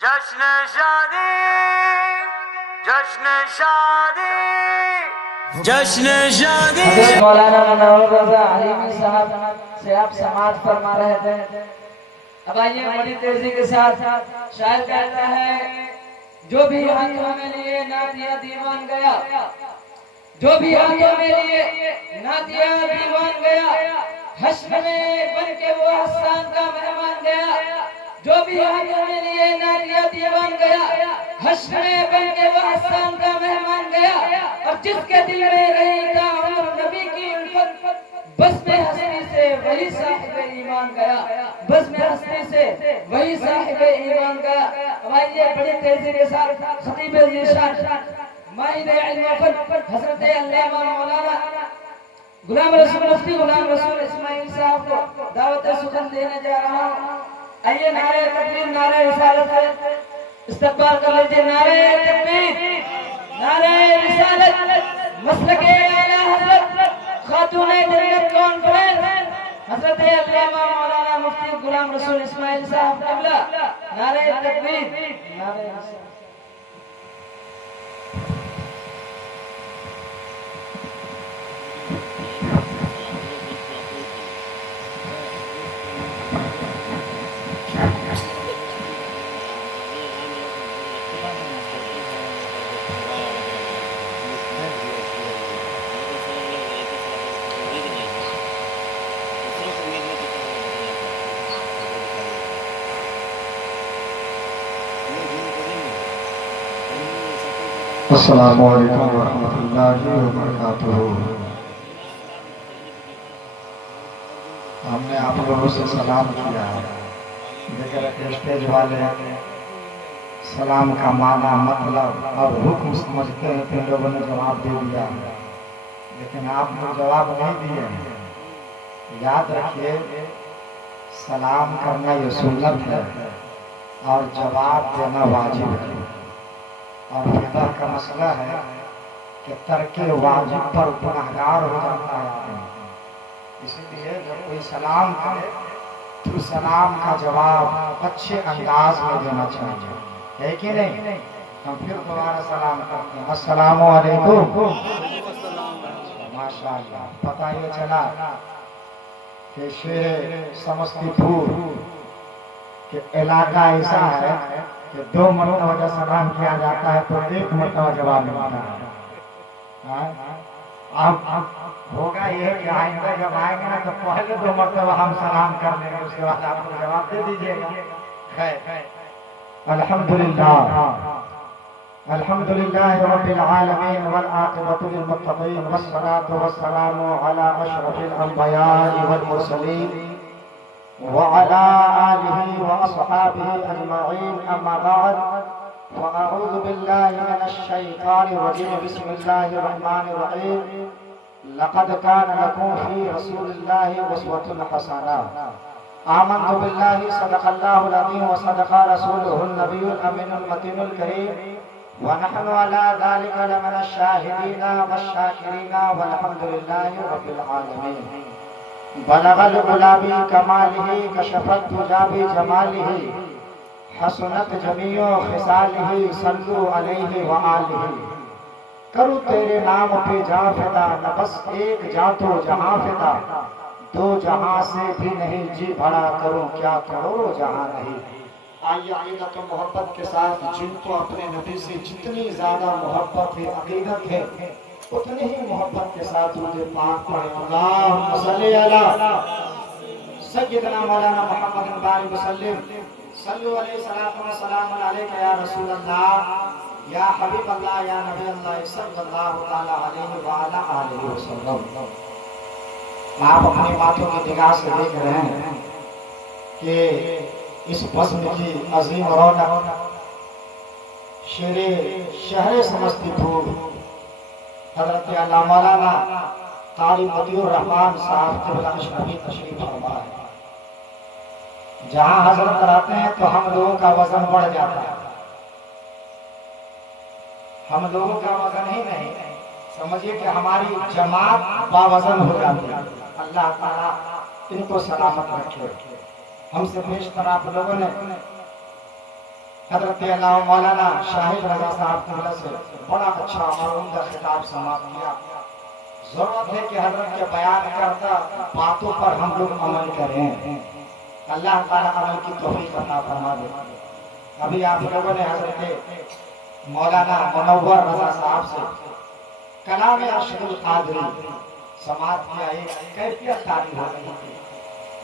जश्न शादी जश्न शादी जश्न शादी। मौलाना मनोहर रजा अली साहब से आप समाज फरमा रहे थे। अब आइए बड़ी तेजी के साथ शायर कहता है, जो भी हाथों में लिए ना दिया दीवान गया, जो भी हाथों में लिए ना दिया दीवान गया, हश्र में बन के वो हसन का मेहमान गया। जो भी हाथों में लिए ना दिया दीवान गया, हश्र में बन के वो हसन का मेहमान गया। और जिसके दिल में रही था उमर नबी की उल्फत, बस में हस्ती से वही साहिब ईमान गया, बस में हस्ती से वही साहिब ईमान गया। अब आइए बड़ी तेजी के साथ खतीब निशान माहिर इल्म हजरत अल्लामा मौलाना गुलाम रसूल मुफ्ती गुलाम रसूल इस्माइल साहब को दावत सुखन देने जा रहा हूं। आइए नारे तकबीर नारे रिसालत से इस्तकबाल कर लीजिए। नारे तकबीर नारे रिसालत मसलके आला हजरत खातूने जन्नत कॉन्फ्रेंस हजरत अल्लामा मौलाना मुफ्ती गुलाम रसूल इस्माइल साहब क़िबला। नारे तकबीर नारे रिसालत। अस्सलामु अलैकुम वरहमतुल्लाहि वबरकातुहू। हमने आप लोगों से सलाम किया, लेकिन स्टेज वाले सलाम का माना मतलब और हुक्म समझते हैं कि लोगों ने जवाब दे दिया, लेकिन आप लोग जवाब नहीं दिए। याद रखिए, सलाम करना ये सुन्नत है और जवाब देना वाजिब है। और फिदा का मसला है कि तर्के वाजिब पर गुनहगार हो जाता है आदमी। इसलिए जब कोई सलाम करे तो सलाम का जवाब अच्छे अंदाज में देना चाहिए, है कि नहीं? हम फिर दोबारा सलाम करते हैं, अस्सलामु अलैकुम। माशाअल्लाह। पता ये चला कि शेर समस्तीपुर के इलाका ऐसा है कि 2 मरतबा सलाम किया जाता है तो 1 मरतबा जवाब मिलता है। अब होगा ये कि आइंदा जब आएंगे ना तो पहले 2 मरतबा हम सलाम कर लेंगे, उसके बाद आप लोग जवाब दे दीजिएगा। खैर, अल्हम्दुलिल्लाह अल्हम्दुलिल्लाह रब्बिल आलमीन वल आक़िबतु लिल मुत्तक़ीन वस्सलातु वस्सलामु अला अशरफिल अंबिया'i वल मुरसलीन वअला आलिहि व अस्हाबिहि अजमईन। अम्मा बाद, फअऊज़ु बिल्लाहि मिनश शैतानिर रजीम। बिस्मिल्लाहिर रहमानिर रहीम। लक़द कान लकुम फ़ी रसूलिल्लाहि उस्वतुन हसनह। आमन्तु बिल्लाहि सदक़ल्लाहुल अज़ीम व सदक़ रसूलुहुन नबियुल अमीनुल मतीनुल करीम व नहनु अला ज़ालिका लमिनश शाहिदीन वश्शाकिरीन वल्हम्दुलिल्लाहि रब्बिल आलमीन। बलगल गुलाबी कमालिही कशफत तुजाबी जमालिही हसनत जमीओ खिसालिही सल्लु अलैहि व आलिही। करूँ तेरे नाम पे जा फिदा, न बस एक जा तो जहां फिदा, 2 जहां से भी नहीं जी भरा करूँ क्या करो जहां नहीं। आइए अक़ीदत और मोहब्बत के साथ जिनको अपने नबी से जितनी ज्यादा मोहब्बत है, अक़ीदत है, उतनी ही मोहब्बत के साथ मुझे पाक पढ़े। अल्लाहुम्मा सल्ली अला सय्यिदना मौलाना मुहम्मद बारिक वसल्लम सल्लु अलैहि सलातु व सलाम अलैका या रसूल अल्लाह या हबीब अल्लाह या नबी अल्लाह सल्लल्लाहु तआला अलैहि व अला आलिहि वसल्लम। आप अपनी बातों की निगाह से देख रहे हैं कि इस बस्म की अजीम रौनक शेरे शहर समस्तीपुर हज़रत अल्लामा मौलाना कारी मतीउर रहमान साहब क़िबला अशरफी तशरीफ फरमा है। जहाँ हजरत रहते हैं तो हम लोगों का वजन बढ़ जाता है। हम लोगों का वजन ही नहीं, समझिए कि हमारी जमात बावजन हो जाती है। अल्लाह ताला इनको सलामत रखे। हमसे पेशतर आप लोगों ने हजरत अल्लाह मौलाना शाहिद रजा साहब की वजह से बड़ा अच्छा और उम्दा खिताब समाप्त किया। जरूरत है कि हजरत के बयान करता बातों पर हम लोग अमल करें। अल्लाह ताला अमल की तौफीक अता फरमा दे। अभी आप लोगों ने हजरत मौलाना मुनव्वर रजा साहब से कलाम अरशदुल कादरी समाप्त किया। एक कैफियत तारीफ हो रही थी।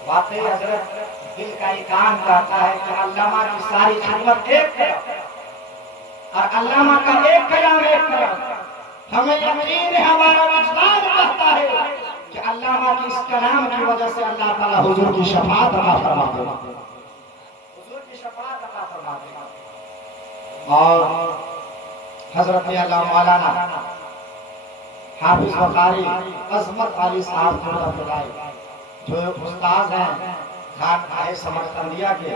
वाकई हजरत दिल का इकान करता है कि अल्लामा की सारी खिदमत एक तरफ और अल्लामा का एक कलाम एक तरफ। हमें यकीन है, हमारा विश्वास रहता है कि अल्लामा की इस कलाम की वजह से अल्लाह ताला हुजूर की शफाअत अता फरमा देगा, हुजूर की शफाअत अता फरमा देगा। और हजरत अल्लाह मौलाना हाफिज वकारी अजमत अली साहब जो उस्ताद हैं खान समरकंदिया के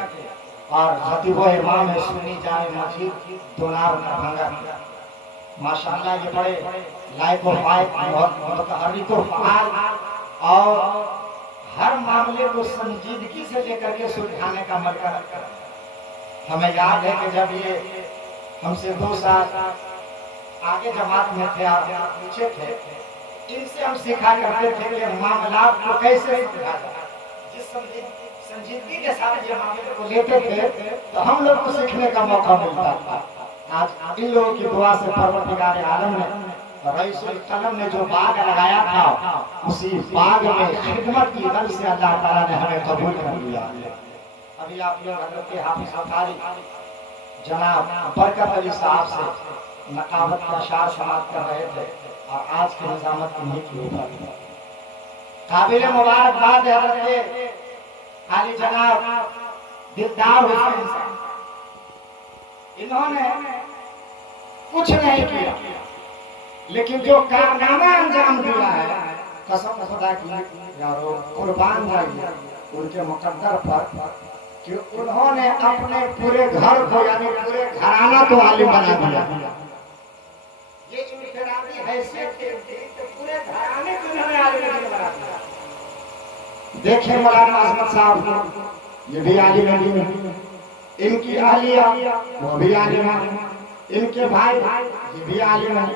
और खतीब इमाम है सुन्नी जामे मस्जिद दोनार दरभंगा। माशाअल्लाह ये बड़े लायक व फायक बहुत मुतहर्रिक व फाल और हर मामले को संजीदगी से लेकर के सुलझाने का मरकज। हमें याद है कि जब ये हमसे 2 साल आगे जमात में थे और पीछे थे, इनसे हम सीखा करते थे कि मामलात को कैसे सुलझा जाए। जिस संजीदगी के साथ ये मामले को लेते थे तो हम लोग को सीखने का मौका मिलता था। आज इन लोगों की दुआ से परवरदिगार आलम ने, रईसुल कलम ने जो बाग लगाया था, उसी बाग में खिदमत की वजह से अल्लाह ताला ने हमें कबूल कर लिया। अभी आप लोग हजरत हाफिज वकारी जनाब बरकत अली साहब से नकावत का अशार समाप्त कर रहे थे और आज के निजामत की नीति ऊपर काबिल मुबारकबाद हजरत आली जनाब दिलदार हुसैन साहब। इन्होंने कुछ नहीं किया, लेकिन जो कारनामा अंजाम दिया है, कसम खुदा की यारो कुर्बान जाइए उनके मुकद्दर पर कि उन्होंने अपने पूरे घर को यानी पूरे घराना को आलिम बना दिया। ये इनफरादी हैसियत थी तो पूरे घराने को उन्होंने आलिम बना दिया। देखें मौलाना अजमत साहब, ये भी आलिम है, इनकी अहलिया वो भी आलिम है, इनके भाई ये भी आलिम है,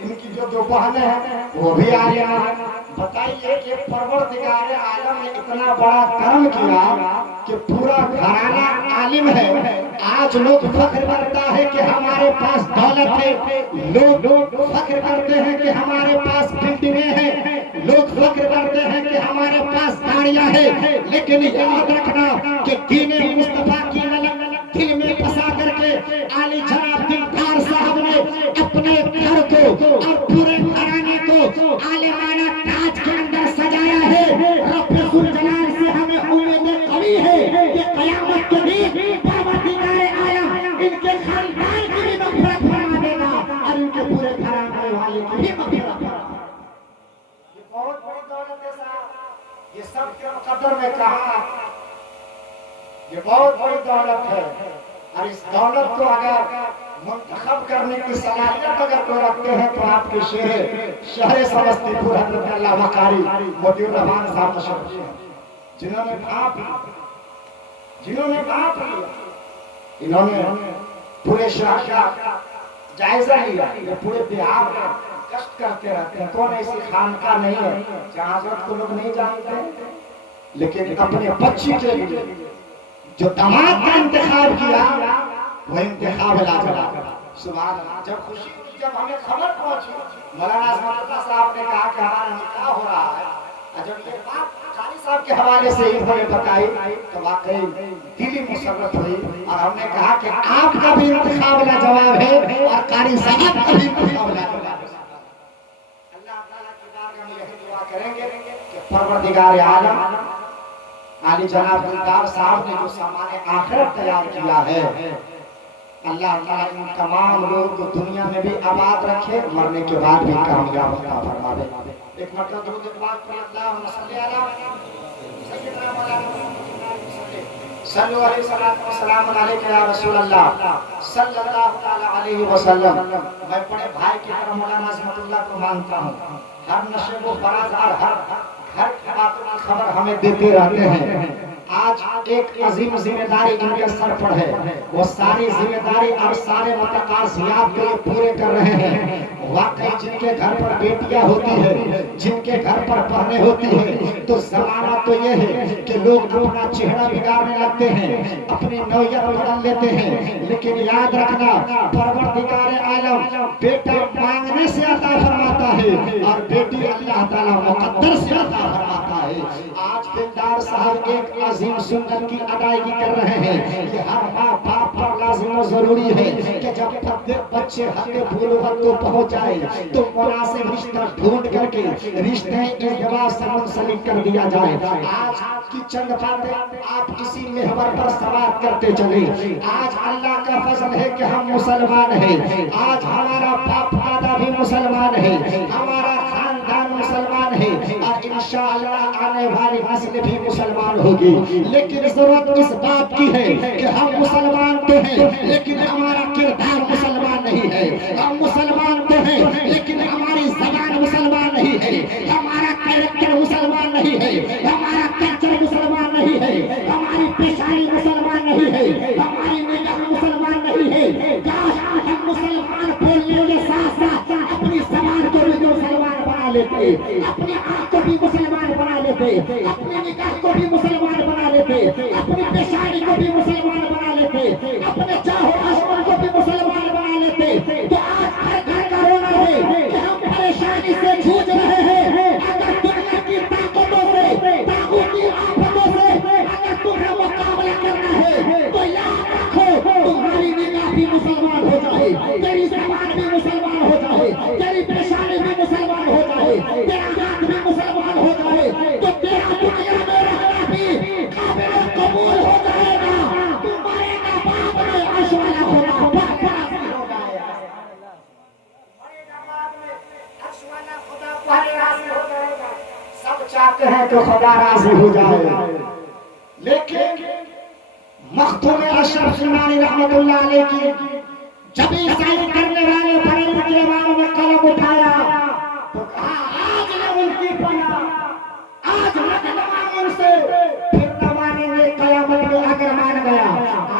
इनकी जो बहनें हैं वो भी आलिम है। बताइए कि परवरदिगार आलम ने इतना बड़ा कर्म किया कि पूरा घराना आलिम है। आज लोग फख्र करता है कि हमारे पास दौलत है, लोग फख्र करते हैं कि हमारे पास बिल्डिंगें हैं, लोग फख्र करते हैं कि हमारे पास गाड़ियां हैं, लेकिन याद रखना कि दीन मुस्तफा की ललक दिल में फंसा करके आली जनाब दिलदार साहब ने अपने घर को और पूरे घराने को आलिमाना ताज के अंदर सजाया है। रब्बुल जलाल से हमें उम्मीद कभी है कि कयामत के दिन परवरदिगार आलम इनके खानदान की भी मग़फ़िरत फरमा देगा और इनके पूरे घराने वाले की भी मग़फ़िरत फरमा। ये बहुत बड़ी दौलत है साहब, ये सब के मुकद्दर में कहा, ये बहुत बड़ी दौलत है। और इस दौलत को अगर मुंतखब करने की सलाहियत अगर कोई रखते हैं तो आपके शहर समस्तीपुर हजरत अल्लाह वकारी मोतीउर रहमान साहब तशरीफ हैं, जिन्होंने भाप लिया, इन्होंने पूरे शहर का जायजा लिया। ये पूरे बिहार में कष्ट करते रहते हैं। कौन ऐसी खानका नहीं है जहाँ हजरत को लोग नहीं जानते, लेकिन अपने बच्ची के लिए जो दामाद का इंतखाब किया वो इंतखाब लाजवाब। सुभान अल्लाह। जब खुशी हुई, जब हमें खबर पहुंची, मौलाना अजमत साहब ने कहा कि हमारा निकाह हो रहा है, और जब ये बात कारी साहब के हवाले से इन्होंने बताई तो वाकई दिली मुसर्रत हुई और हमने कहा कि आपका भी इंतखाब लाजवाब है और कारी साहब का भी इंतखाब लाजवाब है। अल्लाह ताला की बारगाह में यही दुआ करेंगे कि परवरदिगार आलम आली जनाब दिलदार साहब ने जो सामान आखिरत तैयार किया है, अल्लाह ताला इन तमाम लोगों को दुनिया में भी आबाद रखे, मरने के बाद भी कामयाब अता फरमा दे। एक मरतबा दुरूद पाक पढ़िए, अल्लाहुम्मा सल्ली अला सय्यिदना मौलाना सल्लल्लाहु अलैहि वसल्लम अलैका या रसूल अल्लाह सल्लल्लाहु तआला अलैहि वसल्लम। मैं बड़े भाई की तरह मौलाना अज़मतुल्लाह को मानता हूं। हर नशे व फराज और हर घर की बातों की खबर हमें देते रहते हैं। आज एक अजीम जिम्मेदारी इनके सर पर है। वो सारी जिम्मेदारी और सारे मतकासियात को पूरे कर रहे हैं। वाकई जिनके घर पर बेटियां होती है, जिनके घर पर बहनें होती है, तो जमाना तो ये है कि लोग अपना चेहरा बिगाड़ने लगते हैं, अपनी नौयत बदल लेते हैं। लेकिन याद रखना, परवरदिगार आलम बेटा मांगने से अता फरमाता है और बेटी अल्लाह ताला मुकद्दर से अता फरमाता है। आज दिलदार साहब एक अजीम सुन्नत की अदायगी कर रहे हैं। ये हर माँ बाप पर लाजिम और जरूरी है कि जब तक बच्चे हद बुलुगत को पहुंच जाए तो मुनासिब रिश्ता ढूंढ करके रिश्ते इंजवा से मुंसलिक कर दिया जाए। आज की चंद बातें आप इसी महवर पर सवाल करते चले। आज अल्लाह का फजल है कि हम मुसलमान हैं। आज हमारा बाप दादा भी मुसलमान है, हमारा खानदान मुसलमान है और इंशाअल्लाह आने वाली नस्ल भी मुसलमान होगी। लेकिन जरूरत इस बात की है कि हम मुसलमान तो हैं लेकिन हमारा किरदार मुसलमान नहीं है। हम मुसलमान तो हैं लेकिन हमारी ज़बान मुसलमान नहीं है, हमारा कैरेक्टर मुसलमान नहीं है, हमारा कल्चर मुसलमान नहीं है, हमारी पेशानी मुसलमान नहीं है, हमारी निगाह मुसलमान नहीं है। काश हम मुसलमान बोलने के साथ साथ अपनी ज़बान को भी मुसलमान बना लेते, अपनी आँख को भी मुसलमान बना लेते, अपनी निगाह को भी मुसलमान बना लेते, अपनी पेशानी को भी मुसलमान बना लेते, अपने चाहो आसमान को भी मुसलमान बना लेते। तो आज हर घर का रोना है कि हम परेशानी से जूझ रहे हैं। अगर दुनिया की ताकतों से, ताकूती आफतों से अगर तुम्हें मुकाबला करना है तो याद रखो, तुम्हारी निगाह भी मुसलमान हो जाए, तेरी ज़बान भी मुसलमान हो जाए, तेरी पेशानी भी मुसलमान हो जाए, तेरा हाथ भी मुसलमान हो जाए, तो तेरा दुनिया में रहना भी काबिल कबूल हो जाएगा। तू मरेगा बाप में अर्श वाला खुदा सब चाहते हैं तो खुदा राजी हो जाए। लेकिन मखदूम अशरफ सुन्नानी रहमतुल्लाह अलैह की जब ईसाई करने वाले बड़े बड़े इमामों ने कलम उठाया तो कहा आज न उनकी पना, आज न उनसे फिर न मानेंगे कयामत में अगर मान गया।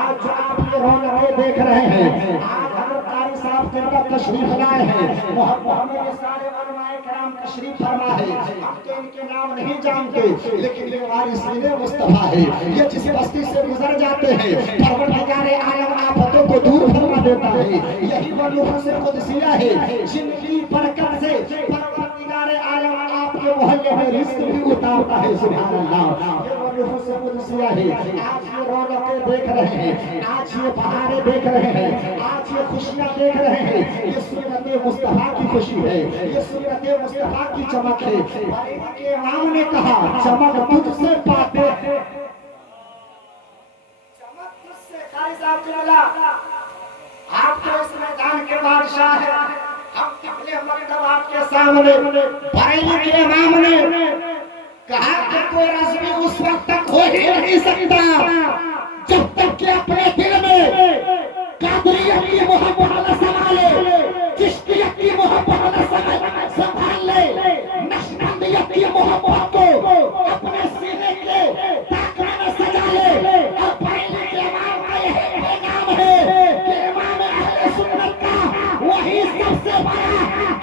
आज जो आप ये रौनकें देख रहे हैं, आज हजरत कारी साहब जिनका तशरीफ लाए हैं, मोहम्मद के सारे उलमाए किराम तशरीफ फरमा है। हम तो इनके नाम नहीं जानते लेकिन ये वारिसीने मुस्तफा है। ये जिस बस्ती से गुजर जाते हैं परवरदिगार आलम आफतों को दूर फरमा देता है। यही वो नूफ़ से कुदसिया है जिनकी बरकत से परवरदिगार आलम आपके मोहल्ले में रिज़्क़ भी उतारता है। सुभान अल्लाह, ये वो नूफ़ से कुदसिया है। आज ये रौनकें देख रहे हैं, आज ये बहारें देख रहे हैं, आज ये खुशियां देख रहे हैं। ये सुन्नत मुस्तफा की खुशी है, ये सुन्नत मुस्तफा की चमक है। के इमाम ने कहा चमक तुझसे पाते हैं, चमक तुझसे। कारी साहब ने बोला आप तो इस मैदान के बादशाह हैं, हम तिफले मकतब आपके सामने। बरेली के इमाम ने कहा कि कोई रस्मी उस वक्त तक हो ही नहीं सकता जब तक कि अपने दिल में कादरियत की मोहब्बत न संभाले, चिश्तियत की मोहब्बत न संभाल ले, नक्शबंदियत की मोहब्बत को अपने सीने के ताक़ा में सजा ले। और बरेली के इमाम का यही पैगाम है कि इमाम अहले सुन्नत का वही सबसे बड़ा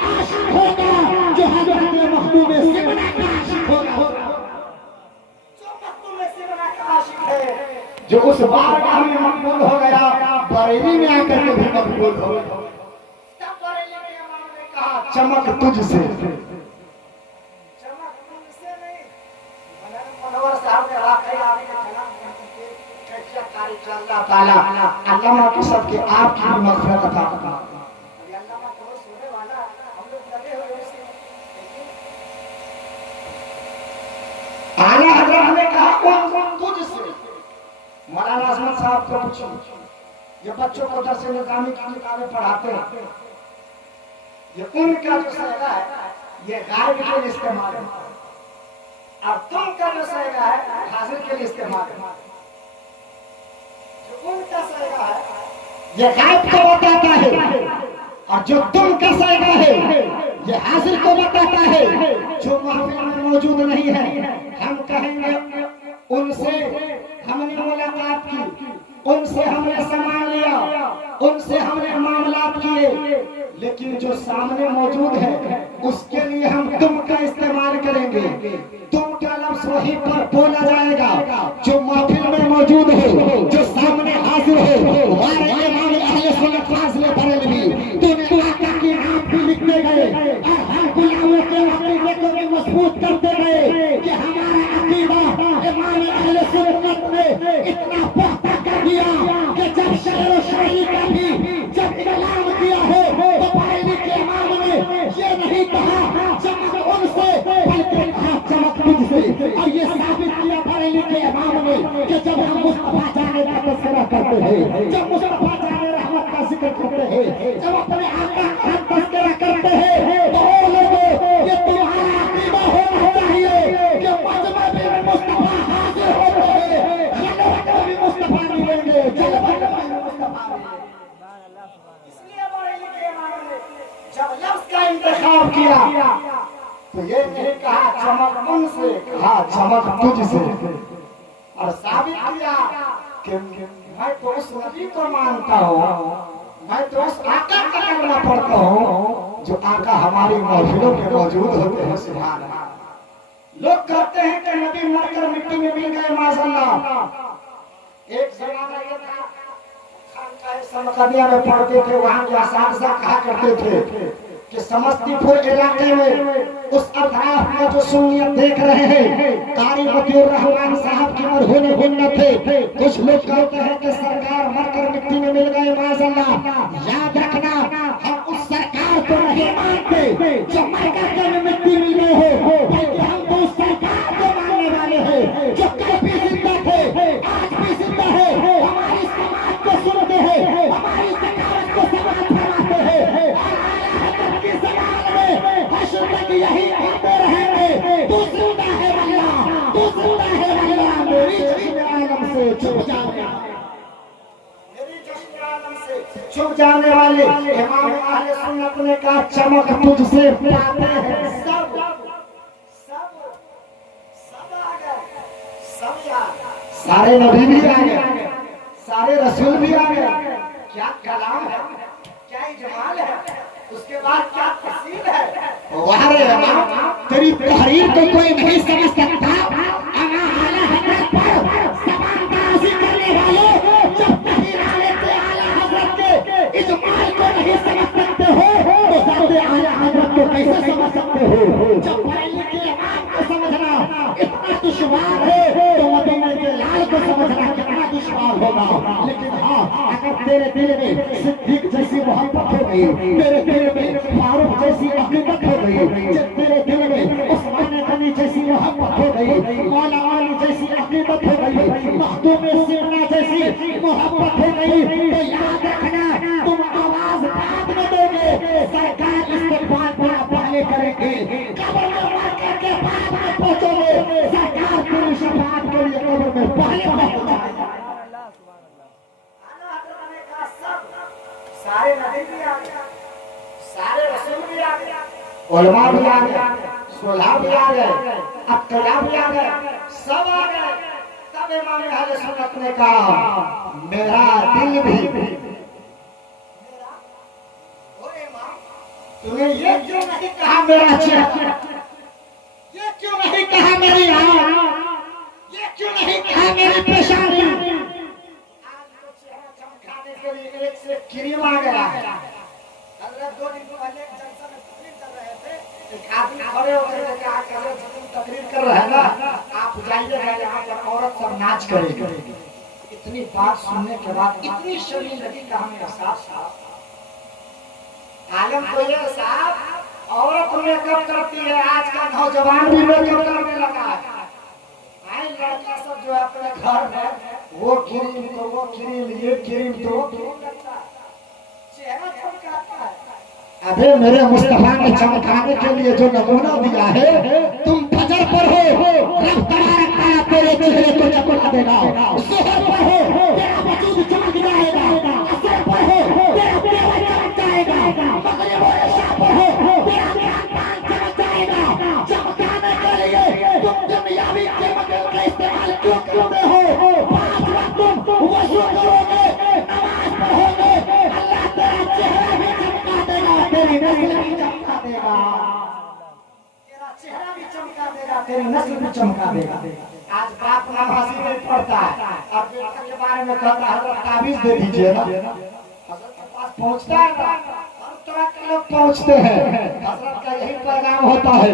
आशिक होगा जो हज़रत मखदूम सिबना का आशिक होगा, जो मखदूम सिबना का आशिक है, जो उस बारगाह में मकबूल हो गया, बरेली में आकर के भी मकबूल हो गया। तब बरेली के इमाम ने कहा चमक तुझसे, चमक तुझसे नहीं। मनोवर साहब ने वाकई आपके कलाम की कैफियत तारीफ से अल्लाह ताला अल्लामा की सबके आपकी मग़फ़िरत अता फरमा। अभी अल्लामा को सुनने वाला हम लोग लगे हुए इसी आला हज़रत ने कहा कौन तुझसे। मौलाना आजमत साहब को पूछो, ये बच्चों को दर्स निज़ामी की किताबें पढ़ाते हैं, ये उनका जो सैगा है ये गायब के लिए इस्तेमाल है और तुम का जो सैगा है हाजिर के लिए इस्तेमाल है। जो उनका सैगा है ये गायब को बताता है और जो तुम का सैगा है ये हाजिर को बताता है। जो महफिल में मौजूद नहीं है हम कहेंगे उनसे हमने मुलाकात की, उनसे हमने सामान लिया, उनसे हमने मामलात किए, लेकिन जो सामने मौजूद है उसके लिए हम तुम का इस्तेमाल करेंगे। तुम का लफ्ज वहीं पर बोला जाएगा। जो महफिल में मौजूद हो, जो सामने हाजिर हो, हमारे इमाम अहले सुन्नत फाज़िले बरेलवी तूने आका की नाम भी लिखते गए और हर गुलामों के अकीदे को भी मजबूत करते गए कि हमारा अकीदा इमाम अहले सुन्नत ने इतना पुख्ता कर दिया कि जब शेर व शायरी का भी जब कलाम किया है तो बरेली के इमाम ने ये नहीं कहा चमक उनसे बल्कि कहा चमक तुझसे। और ये साबित किया बरेली के इमाम ने कि जब हम मुस्तफा जाने का तज़किरा करते हैं, जब मुस्तफा जाने रहमत का जिक्र करते हैं, जब अपने आका का तज़किरा करते हैं, तो ओ लोगों ये तुम्हारा अकीदा होना चाहिए कि मजमा में मुस्तफा हाजिर होते हैं, खलवत में भी मुस्तफा मिलेंगे, जलवत में भी मुस्तफा मिलेंगे। इसलिए बरेली के इमाम ने जब लफ्ज का इंतखाब किया तो ये नहीं कहा चमक उनसे, कहा चमक तुझसे, और साबित किया कि मैं तो उस नबी को मानता हूँ, मैं तो उस आका का करना पड़ता हूँ जो आका हमारी महफिलों में मौजूद होते हैं। सुभान अल्लाह। लोग कहते हैं कि नबी मरकर मिट्टी में मिल गए माज़अल्लाह। एक जमाना ये था खानकाह समकनिया में पढ़ते थे, वहाँ के असातिज़ा कहा करते थे कि समस्तीपुर इलाके में उस अतराफ में जो सुन्नियत देख रहे हैं, कारी मतियुर रहमान साहब की मरहूम गुन्नत थे। कुछ लोग कहते हैं कि सरकार मरकर मिट्टी में मिल गए माज़अल्लाह। याद रखना, हम उस सरकार को नहीं मानते जो मरकर के मिट्टी मिल गए हो, बल्कि हम तो उस सरकार को मानने वाले हैं जो कल भी जिंदा थे, आज भी जिंदा है, हमारी समाज को सुनते हैं, हमारी ज़कात को समाज फरमाते हैं, की ज़बान में हश्र तक यही कहते रहेंगे, तू जिंदा है वल्लाह, तू जिंदा है वल्लाह। मेरी जश्न आलम से छुप जाने, मेरी जश्न आलम से छुप जाने वाले इमाम अहले सुन्नत ने कहा चमक तुझसे पाते हैं सब आ गए, सब आ गए, सारे नबी भी आ गए, सारे रसूल भी आ गए। क्या कलाम है, क्या इजमाल है, उसके बाद क्या तफसील है। वाह रे इमाम, तेरी तहरीर को कोई नहीं समझ सकता। आला हज़रत पर ज़बानबाज़ी करने वालों, जब तहरीर आले थे आला हज़रत के इजमाल को नहीं समझ सकते हो तो ज़ाते आला हज़रत को कैसे समझ सकते हो। जब बरेली के इमाम को समझना इतना दुश्वार है तो मदीने के लाल को समझना कितना दुश्वार होगा। लेकिन हाँ, अगर तेरे दिल में सिद्दीक जैसी मोहब्बत हो गई, तेरे दिल में फारूक जैसी अकीदत हो गई, जब तेरे दिल में उस्मान गनी जैसी मोहब्बत हो गई, मौला अली जैसी अकीदत हो गई, मखदूम सिमना जैसी मोहब्बत हो गई, तो याद रखना तुम आवाज बाद में दोगे, सरकार इस्तेमाल बड़ा पहले करेंगे, कब्र में मर करके बाद में पहुंचोगे, सरकार पूरी शफाअत के लिए कब्र में पहले पहुंच जाएगा। सारे नबी भी आ गए, सारे रसूल भी आ गए, उलमा भी आ गए, सुलहा भी आ गए, अक्तला भी आ गए, सब आ गए। तब इमाम अहले सुन्नत ने कहा मेरा दिल भी, तूने ये क्यों नहीं कहा मेरा चेहरा, ये क्यों नहीं कहा मेरी आँख, ये क्यों नहीं कहा मेरी पेशानी। एक से क्रीम आ गया है। हज़रत 2 दिन पहले एक जलसा में तकरीर कर रहे थे, एक आदमी खड़े होकर के कहा कि हज़रत तकरीर कर रहे हैं ना, आप जाइएगा यहाँ पर औरत सब नाच करेगी। इतनी बात सुनने के बाद इतनी शर्मी लगी कि हमें एहसास हुआ, आलम तो ये साहब औरत मेकअप करती है, आज का नौजवान भी मेकअप करने लगा है। लड़का सब जो है अपने घर में वो क्रीम तो वो क्रीम, ये क्रीम तो वो क्रीम लगता है, चेहरा चमकाता है। अबे मेरे मुस्तफा ने चमकाने के लिए जो नमूना दिया है, तुम फजर पर हो, रब तबारक तआला तेरे चेहरे को चमका देगा, ज़ोहर पर हो तेरा वजूद चमक जाएगा, असर पर हो तेरा तेवर चमक जाएगा, मगरिब और इशा पर हो तेरा खानदान चमक जाएगा। चमकाने के लिए तुम दुनियावी चमक का इस्तेमाल क्यों करते हो? तेरी नस्ल भी चमका देगा। आज बाप नमाजी नहीं पढ़ता है, अब बेटा के बारे में कहता है हजरत ताबीज दे दीजिए ना, हजरत के पास पहुंचता है ना, हर तरह के लोग पहुंचते हैं। हजरत का यही पैगाम होता है,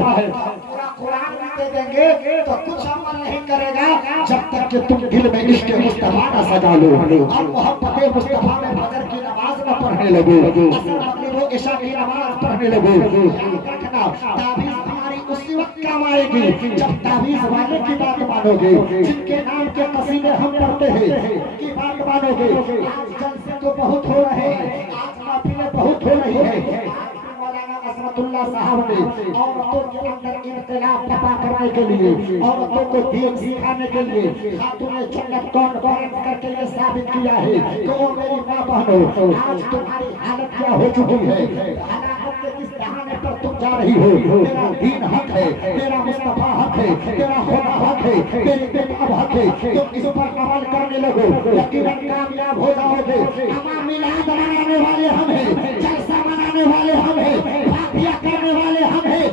पूरा कुरान भी दे देंगे तो कुछ अमल नहीं करेगा जब तक कि तुम दिल में इश्क मुस्तफा ना सजा लो और मोहब्बत मुस्तफा में फजर की नमाज न पढ़ने लगो, असर मगरिब इशा की नमाज पढ़ने लगो। याद रखना, ताबीज हमारी उसी वक्त काम आएगी जब ताबीज वाले की बात मानोगे, जिनके नाम के कसीदे हम पढ़ते हैं उनकी बात मानोगे। आज जलसे तो बहुत हो रहे हैं, आज महफिलें बहुत हो रही है। मौलाना असमतुल्लाह साहब ने औरतों के अंदर इनकलाब बर्पा करने के लिए, औरतों को दीन सिखाने के लिए खातून जन्नत कॉन्फ्रेंस करके ये साबित किया है कि ओ मेरी माँ बहनों, आज तुम्हारी हालत क्या हो चुकी है, हलाकत के किस बहाने पर तुम जा रही हो। तेरा दीन हक है, तेरा मुस्तफा हक है, तेरा खुदा हक है, तेरी किताब हक है, तुम इस पर अमल करने लगो, यकीनन कामयाब हो जाओगे। हमारा मिलाद मनाने वाले हम हैं, जलसा मनाने वाले हम हैं, फातिहा करने वाले हम हैं।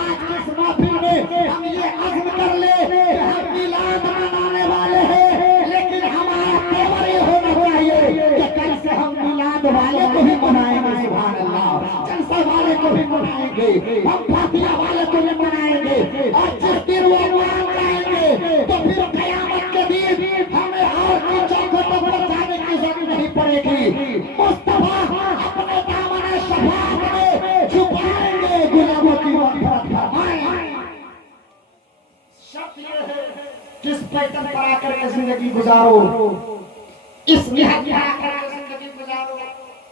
आज इस महफिल में हम ये अज़्म कर ले कि हम मिलाद मनाने वाले हैं, लेकिन हमारा तेवर ये होना चाहिए कि कैसे हम मिलाद वाले को भी मनाएंगे, सुभान अल्लाह, जलसा वाले को भी मनाएंगे, हम फातिहा वाले को भी मनाएंगे। और जिस दिन वो मान जाएंगे तो फिर क़यामत के दिन हमें और की चौखटों पर जाने की जरूरत नहीं पड़ेगी। मुस्तफा अपने दामन शफाअत में छुपाएंगे, गुलामों की मग़फ़िरत फरमाएंगे। शर्त ये है किस पैटर्न पर आकर के जिंदगी गुजारो, इस निहत पर आकर के जिंदगी गुजारो।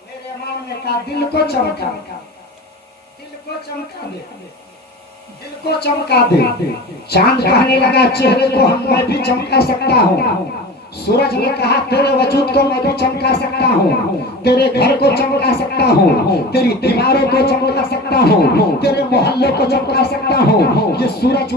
मेरे इमाम ने कहा दिल को चमका, दिल को चमका दे, दिल को चमका दे। चांद कहने लगा चेहरे को मैं भी चमका सकता हूँ। सूरज ने कहा तेरे वजूद को मैं भी चमका सकता हूँ, तेरे घर को चमका सकता हूँ, तेरी दीवारों को चमका सकता हूँ, तेरे मोहल्लों को चमका सकता हूँ। ये सूरज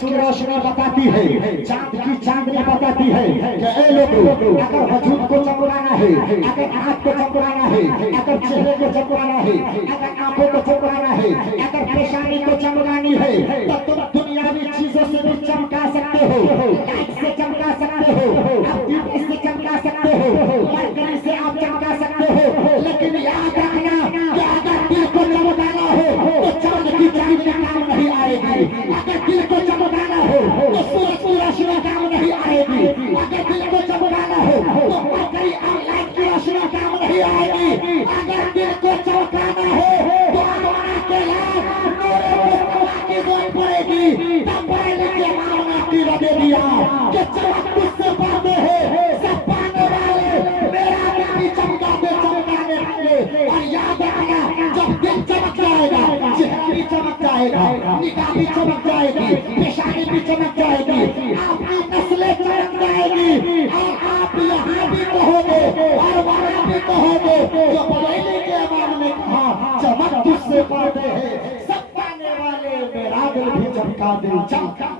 की रोशनी बताती है, चांद की चांदनी बताती है कि ए लोगों, अगर वजूद को चमकाना है, अगर आँख को चमकाना है, अगर चेहरे को चमकाना है, अगर आंखों को चमकाना है, अगर पेशानी को चमकानी है, तो तुम दुनियावी चीजों से भी चमका सकते हो, लाइट से चमका सकते हो, आप दीप से चमका सकते हो, मरकरी से आप चमका सकते हो। लेकिन याद रखना कि अगर दिल को चमकाना हो तो चांद की चांदनी काम नहीं आएगी, अगर दिल को चमकाना हो तो सूरज की रोशनी काम नहीं आएगी, अगर दिल को चमकाना हो तो मरकरी और लाइट की रोशनी काम नहीं आएगी, अगर दिल को चमकाना हो तो आसमान के लाख नूरे मुस्तफा की जरूरत पड़ेगी। तब पहले के मामला की दे दिया कि चमक तुझसे पाते हैं सब पाने वाले, मेरा भी चमकाते चमकाने वाले। और याद रखना, जब दिल चमक जाएगा, चेहरा भी चमक जाएगा, निगाह भी चमक जाएगी, पेशानी भी चमक जाएगी, आपकी नस्लें चमक जाएगी, और आप यहाँ भी कहोगे और वहाँ भी कहोगे जो बरेली के इमाम ने कहा चमक तुझसे पाते हैं सब पाने वाले, मेरा दिल भी चमका दे। चमका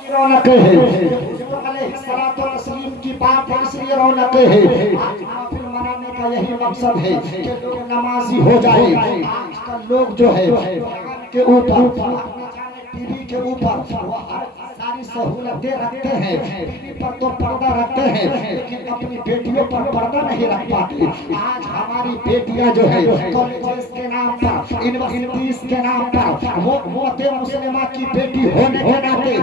की रौनक है, अलैहिस्सलाम की बात इसलिए रौनक है। आज महफिल मनाने का यही मकसद है कि लोग नमाजी हो जाए। आजकल लोग जो है के ऊपर टीवी के ऊपर सारी सहूलतें रखते हैं, टीवी पर तो पर्दा रखते हैं, लेकिन अपनी बेटियों पर पर्दा नहीं रख पाते। आज हमारी बेटियां जो है कॉलेज के नाम पर, यूनिवर्सिटीज के नाम पर, मोहते मुस्लिमा की बेटी होने के नाते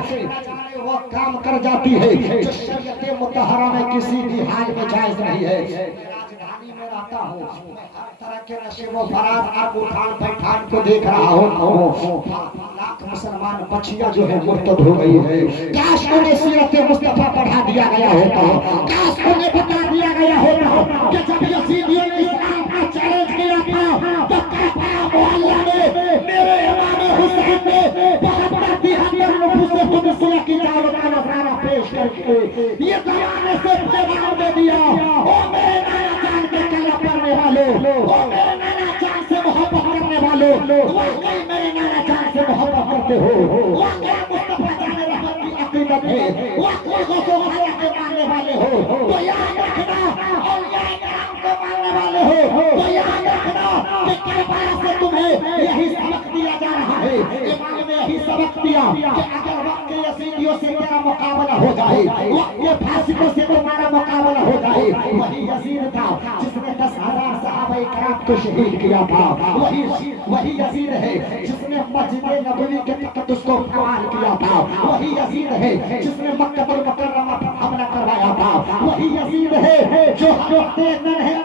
वो काम कर जाती है जो शरीयत मुतहरा में किसी भी हाल में जायज नहीं है। राजधानी में रहता हूँ, मैं हर तरह के नशे व फराज आप उठान बैठान को देख रहा हूँ। लाख मुसलमान बच्चियां जो है मुर्तद हो गई है। काश उन्हें सीरत मुस्तफा पढ़ा दिया गया होता, काश उन्हें बता दिया गया होता कि जब यजीदियों ने इस्लाम का चैलेंज किया था तो काफिर मोहल्ला में मेरे इमाम हुसैन ने 72-73 नफूस कुदसिया की दावत का नजराना पेश करके ये जमाने से पैगाम दे दिया, ओ मेरे नाना जान के कलम पढ़ने वालों, ओ मेरे नाना जान से मोहब्बत करने वालों, वाकई मेरे नाना जान से मोहब्बत करते हो, वाकई मुस्तफा जाने रहमत की अकीदत है, वाकई गौसो खाला के मानने वाले हो, तो याद रखना, और याद को मानने वाले हो तो याद रखना कि करबला से तुम्हें यही सबक दिया जा रहा इमाम ने यही सबक दिया कि अगर वक्त के यजीदियों से तेरा मुकाबला हो जाए, वक्त के फासिकों से तुम्हारा मुकाबला हो जाए, वही यजीद था जिसने 10,000 सहाबाए किराम को शहीद किया था। वही यजीद है जिसने मस्जिद नबवी के तक़द्दुस को फवाल किया था। वही यजीद है जिसने मक्का मुकर्रमा पर हमला करवाया था। वही यजीद है जो है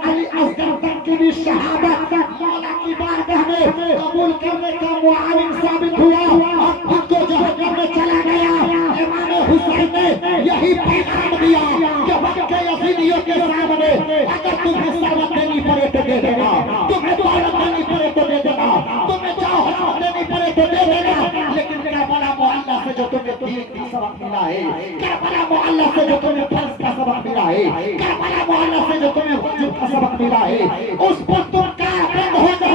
अली असगर तक की भी शहादत मौला की बारगाह में कबूल करने का मुआविन साबित हुआ और खुद को जहन्नम में चला गया। इमाम हुसैन ने यही पैगाम दिया कि वक्त के यजीदियों के सामने अगर तुम्हें सरवत देनी पड़े तो दे देना, तुम्हें दौलत देनी पड़े तो दे देना, तुम्हें जौहर देनी पड़े तो दे देना, लेकिन करबला मोहल्ला से जो तुम्हें दीन का सबक मिला है, करबला मोहल्ला से जो तुम्हें फर्ज का सबक मिला है, करबला मोहल्ला से जो तुम्हें वाजिब का सबक मिला है, उस पर तुम कारबंद हो जाओ।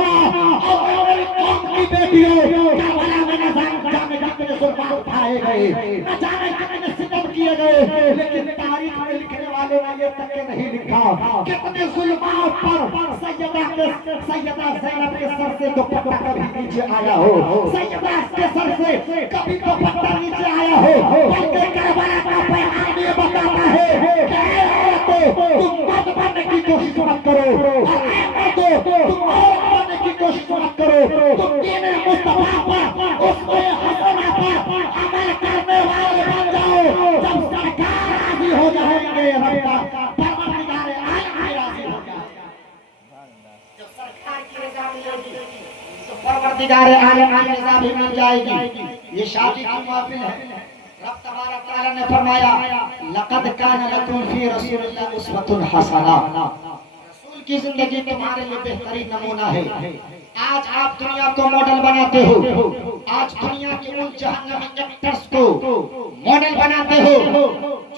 और कौम की बेटियों, करबला में न जाने कितने जुल्म उठाए गए, न जाने कितने सितम किए गए, लेकिन तारीख में लिखने वालों ने ये तक नहीं लिखा कितने जुल्मों पर सैयदा ज़ैनब के सर से दुपट्टा कभी नीचे आया हो, सैयदा के सर से कभी दुपट्टा नीचे आया हो। बल्कि करबला का पैगाम ये बताता है कि तुम मर्द बनने की कोशिश मत करो, तुम औरत बनने की कोशिश मत करो, तुम दीन मुस्तफा पर, उसके हसना पर अमल करने वाले बन जाओ। जब सरकार राजी हो जाएंगे, परवरदिगार आलम राजी हो जाएगा। जब सरकार की रजा मिलेगी तो परवरदिगार आलम की रजा भी मिल जाएगी। ये शादी की महफिल है। रब तबारक तआला ने फरमाया लक़द कान लकुम फी रसूलिल्लाहि उस्वतुन हसना। रसूल की जिंदगी तुम्हारे लिए बेहतरीन नमूना है। आज आप दुनिया को मॉडल बनाते हो, आज दुनिया के उन जहन्नमी एक्टर्स को मॉडल बनाते हो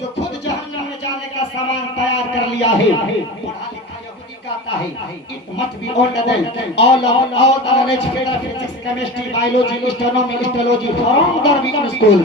जो खुद जहन्नम में जाने का सामान तैयार कर लिया है। पढ़ा लिखा यहूदी कहता है it must be older than all the knowledge, physics, chemistry, biology, astronomy, astrology from Darwin school।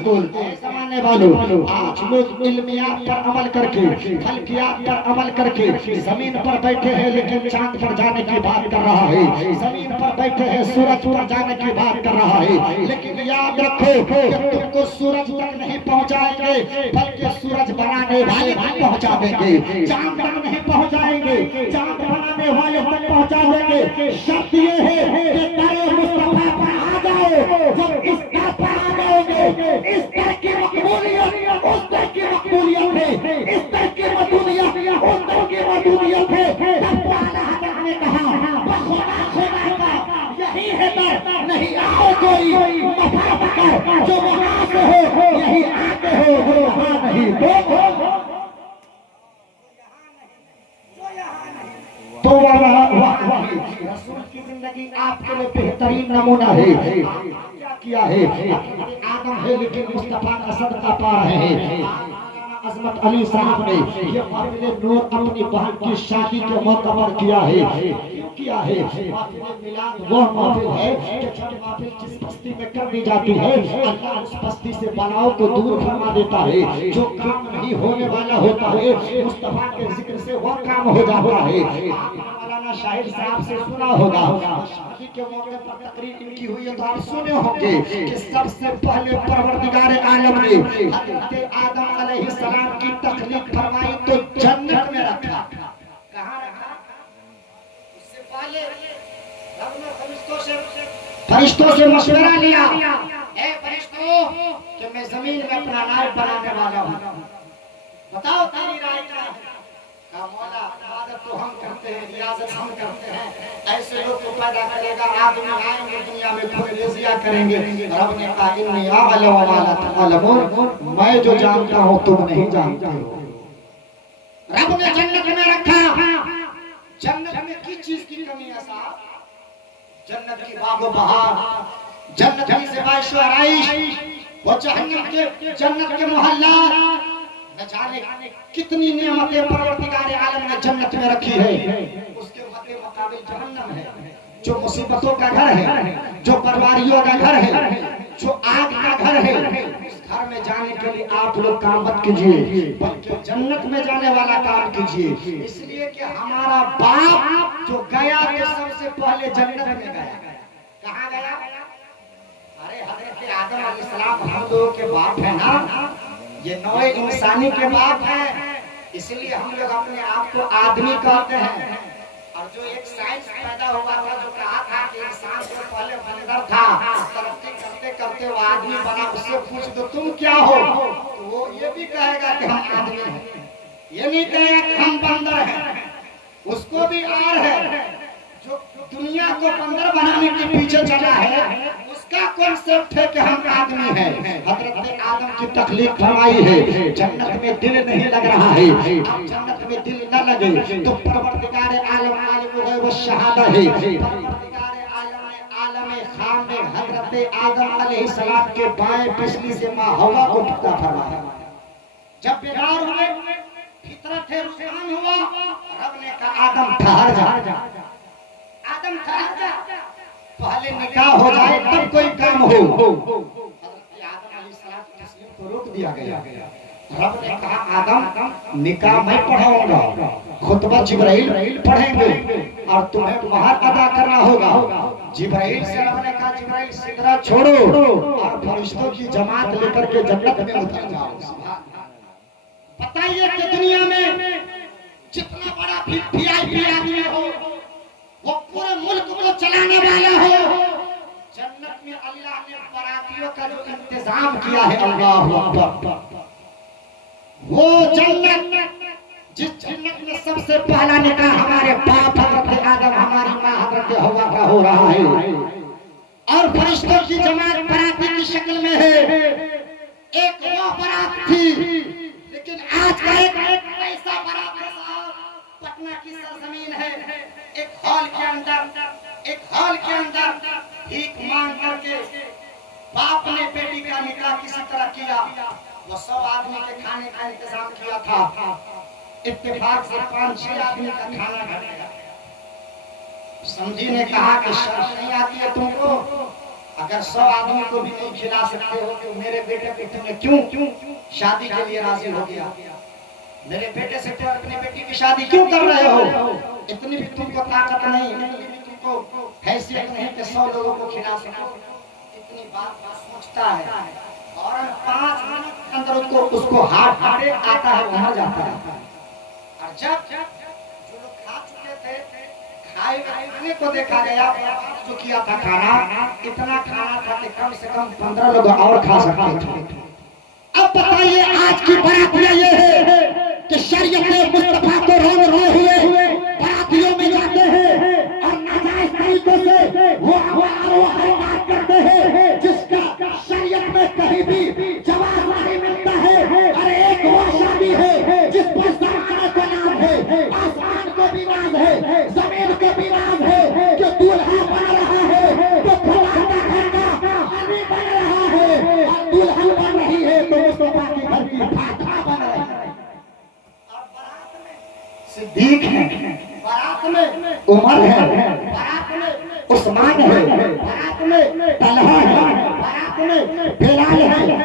जमाने वालों, आज लोग इल्मियात पर अमल करके, फल्कियात पर अमल करके जमीन पर बैठे हैं, लेकिन चांद पर जाने की बात कर रहा है। जमीन पर बैठे हैं, सूरज पर जाने की बात कर रहा है। लेकिन याद रखो कि तुमको सूरज तक नहीं पहुंचाएंगे, बल्कि सूरज बनाने वाले तक पहुंचा देंगे। चांद तक नहीं पहुंचाएंगे, चांद बनाने वाले तक पहुंचा देंगे। शर्त ये है कि दरे मुस्तफा पर आ जाओ। जब इस दर पर आ जाओगे, इस दर की मकबूलियत उस दर की मकबूलियत है, इस दर की मकबूलियत उस दर की मकबूलियत है। तब आला हज़रत ने कहा खुदा खुदा का यही है दर, नहीं आओ कोई मफा पकड़ जो वहां से हो, यही आते हो वो वहां नहीं तो वहाँ रसूल की जिंदगी आपके लिए बेहतरीन नमूना है। क्या किया है? आदम है लेकिन मुस्तफा का सदका पा रहे हैं। अजमत अली साहब ने ये महफिल नूर अपनी बहन की शादी के मौके पर किया है। क्यों किया है? महफिल मिलाद वो महफिल है कि जो महफिल जिस बस्ती में कर दी जाती है, अल्लाह उस बस्ती से बलाओं को दूर फरमा देता है। जो काम नहीं होने वाला होता है, मुस्तफा के जिक्र से वो काम हो जाता है। मौलाना शाहिद साहब से सुना होगा, शादी के मौके पर तकरीर इनकी हुई है तो आप सुने होंगे कि सबसे पहले परवरदिगार आलम ने हज़रत आदम अलैहिस्सलाम की तख्लीक फरमाई तो जन्नत में रखा। कहाँ रखा? उससे पहले रब ने फरिश्तों से मशवरा लिया, ए फरिश्तों कि मैं जमीन में अपना नायब बनाने वाला हूँ, बताओ तेरी राय क्या है? कहा मौला इबादत तो हम करते हैं, रियाजत हम करते हैं, ऐसे लोग को पैदा करेगा, आदमी आएंगे दुनिया में खूब रेजिया करेंगे। रब ने कहा इन्नी अअलम मा ला तअलमून, मैं जो जानता हूँ तुम नहीं जानते हो। रब ने जन्नत में रखा। जन्नत में किस चीज की कमी है साहब? जन्नत की बागो बहार, जन्नत की ज़िबाइश व आराइश, वो जन्नत के मोहल्ला, न जाने कितनी नेमतें परवरदिगार आलम ने जन्नत में रखी है। उसके मद्दे मुकाबिल जहन्नम है, जो मुसीबतों का घर है, जो बर्बादियों का घर है, जो आग का घर है। उस घर में जाने के लिए आप लोग काम मत कीजिए, बल्कि जन्नत में जाने वाला काम कीजिए। इसलिए कि हमारा बाप जो गया तो सबसे पहले जन्नत में गया। कहाँ गया? अरे हजरत आदम अलैहिस्सलाम हम लोगों के बाप है ना, ये नौए इंसानी के बाप है, इसलिए हम लोग अपने आप को आदमी कहते हैं। और जो एक साइंस पैदा हुआ था जो कहा था कि इंसान से पहले बंदर था, तरक्की करते करते वो आदमी बना, उससे पूछ दो तुम क्या हो, तो वो ये भी कहेगा कि हम आदमी हैं, ये नहीं कहेगा कि हम बंदर हैं। उसको भी आर है, जो दुनिया को बंदर बनाने के पीछे चला है उसका कॉन्सेप्ट है कि हम आदमी हैं। हजरत आदम की तखलीक फरमाई है, जन्नत में दिल नहीं लग रहा है, अब जन्नत में दिल न लगे तो परवरदिगार आलम आलिम गैब व शहादा है, परवरदिगार आलम खाम ने हजरत आदम अलैहिस्सलाम के बाएं पिछली से मां हवा को पैदा फरमाया। जब बेदार हुए, फितरत है रुझान हुआ, रब ने कहा आदम ठहर जा, आदम ठहर जा, पहले निकाह हो जाए तब कोई काम हो। हज़रत आदम अलैहिस्सलाम की तस्लीम को रोक दिया गया। रब ने कहा आदम निकाह मैं पढ़ाऊंगा, खुतबा जिब्राइल पढ़ेंगे और तुम्हें महर अदा करना होगा। जिब्राइल से रब ने कहा जिब्राइल सिदरा छोड़ो और फरिश्तों की जमात लेकर के जन्नत में उतर जाओ। बताइए कि दुनिया में जितना बड़ा वीआईपी आदमी हो, वो पूरे मुल्क को चलाने वाला हो, जन्नत में अल्लाह ने बरातियों का जो इंतजाम किया है, अल्लाहु अकबर, वो जन्नत जिस जन्नत में सबसे पहला निकाह हमारे बाप हजरत आदम हमारी मां हजरत हव्वा का हो रहा है और फरिश्तों की जमात बराती की शक्ल में है। एक वो बारात थी, लेकिन आज का एक ऐसा बारात है साहब, पटना की सरजमीन है, एक हॉल के अंदर भीख मांग करके बाप ने बेटी का निकाह किसी तरह किया। वो 100 आदमी के खाने का इंतजाम किया था, इत्तेफाक से 5-6 आदमी का खाना घट गया। समझी ने कहा कि शर्म नहीं आती है तुमको, अगर 100 आदमी को भी नहीं खिला सकते हो तो मेरे बेटे को तुमने क्यों शादी के लिए राजी हो गया, मेरे बेटे से तुम अपनी बेटी की शादी क्यों कर रहे हो, इतनी भी तुमको ताकत नहीं, इतनी भी तुमको हैसियत नहीं कि 100 लोगों को खिला सको। इतनी बात सोचता है और 5 मिनट के अंदर उसको हार्ट अटैक आता है, मर जाता है। और जब जो लोग खा चुके थे, खाने को देखा गया, जो किया था खाना, इतना खाना था कि कम से कम 15 लोग और खा सकते थे। अब बताइए आज की बारातियां ये है कि शरीयत मुस्तफा को रोक रहे हुए बारातियों में जाते हैं और नाजायज तरीके से वो हरकत करते हैं जिसका शरीयत में कहीं भी जवाब नहीं मिलता है। अरे एक वो शादी है जिस पर सरकार का नाम है, आसमान को भी नाम है, जमीन को भी नाम है, जो दूल्हा बन रहा है तो खुदा का घर का आदमी बन रहा है और दुल्हन बन रही है तो मुस्तफा के घर की फातिमा बन रही है। सिद्दीक है, बारात में उमर है, बारात में उस्मान है, बारात में तलहा है, बारात में बिलाल है।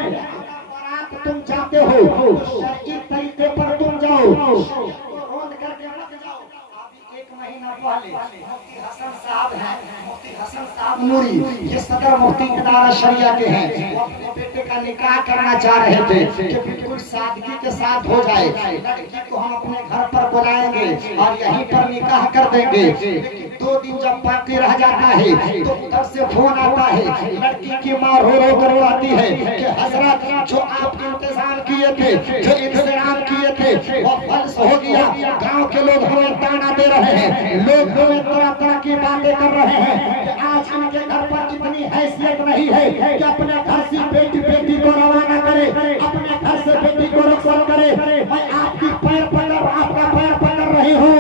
बारात तुम जाते हो शरई तरीके पर तुम जाओ, रोंद करके मत जाओ। अभी 1 महीना पहले मुफ्ती हसन साहब हैं, मुफ्ती हसन साहब नूरी, ये सदर मुफ्ती इदारा शरिया के हैं, वो अपने बेटे का निकाह करना चाह रहे थे कि बिल्कुल सादगी के साथ हो जाए, लड़की को हम अपने घर पर बुलाएंगे और यहीं पर निकाह कर देंगे। लेकिन 2 दिन जब बाकी रह जाता है तो उधर से फोन आता है, लड़की की माँ रो रो कर आती है कि हजरत जो आप इंतजाम किए थे, जो इंतजाम किए थे वो फल्स हो गया, गांव के लोग हमें ताना दे रहे हैं, लोग हमें तरह तरह की बातें कर रहे हैं कि आज इनके घर पर इतनी हैसियत नहीं है कि अपने घर से बेटी को रवाना करे, अपने घर से बेटी को रखवाल करे। मैं आपकी पैर पकड़, आपका पैर पकड़ रही हूँ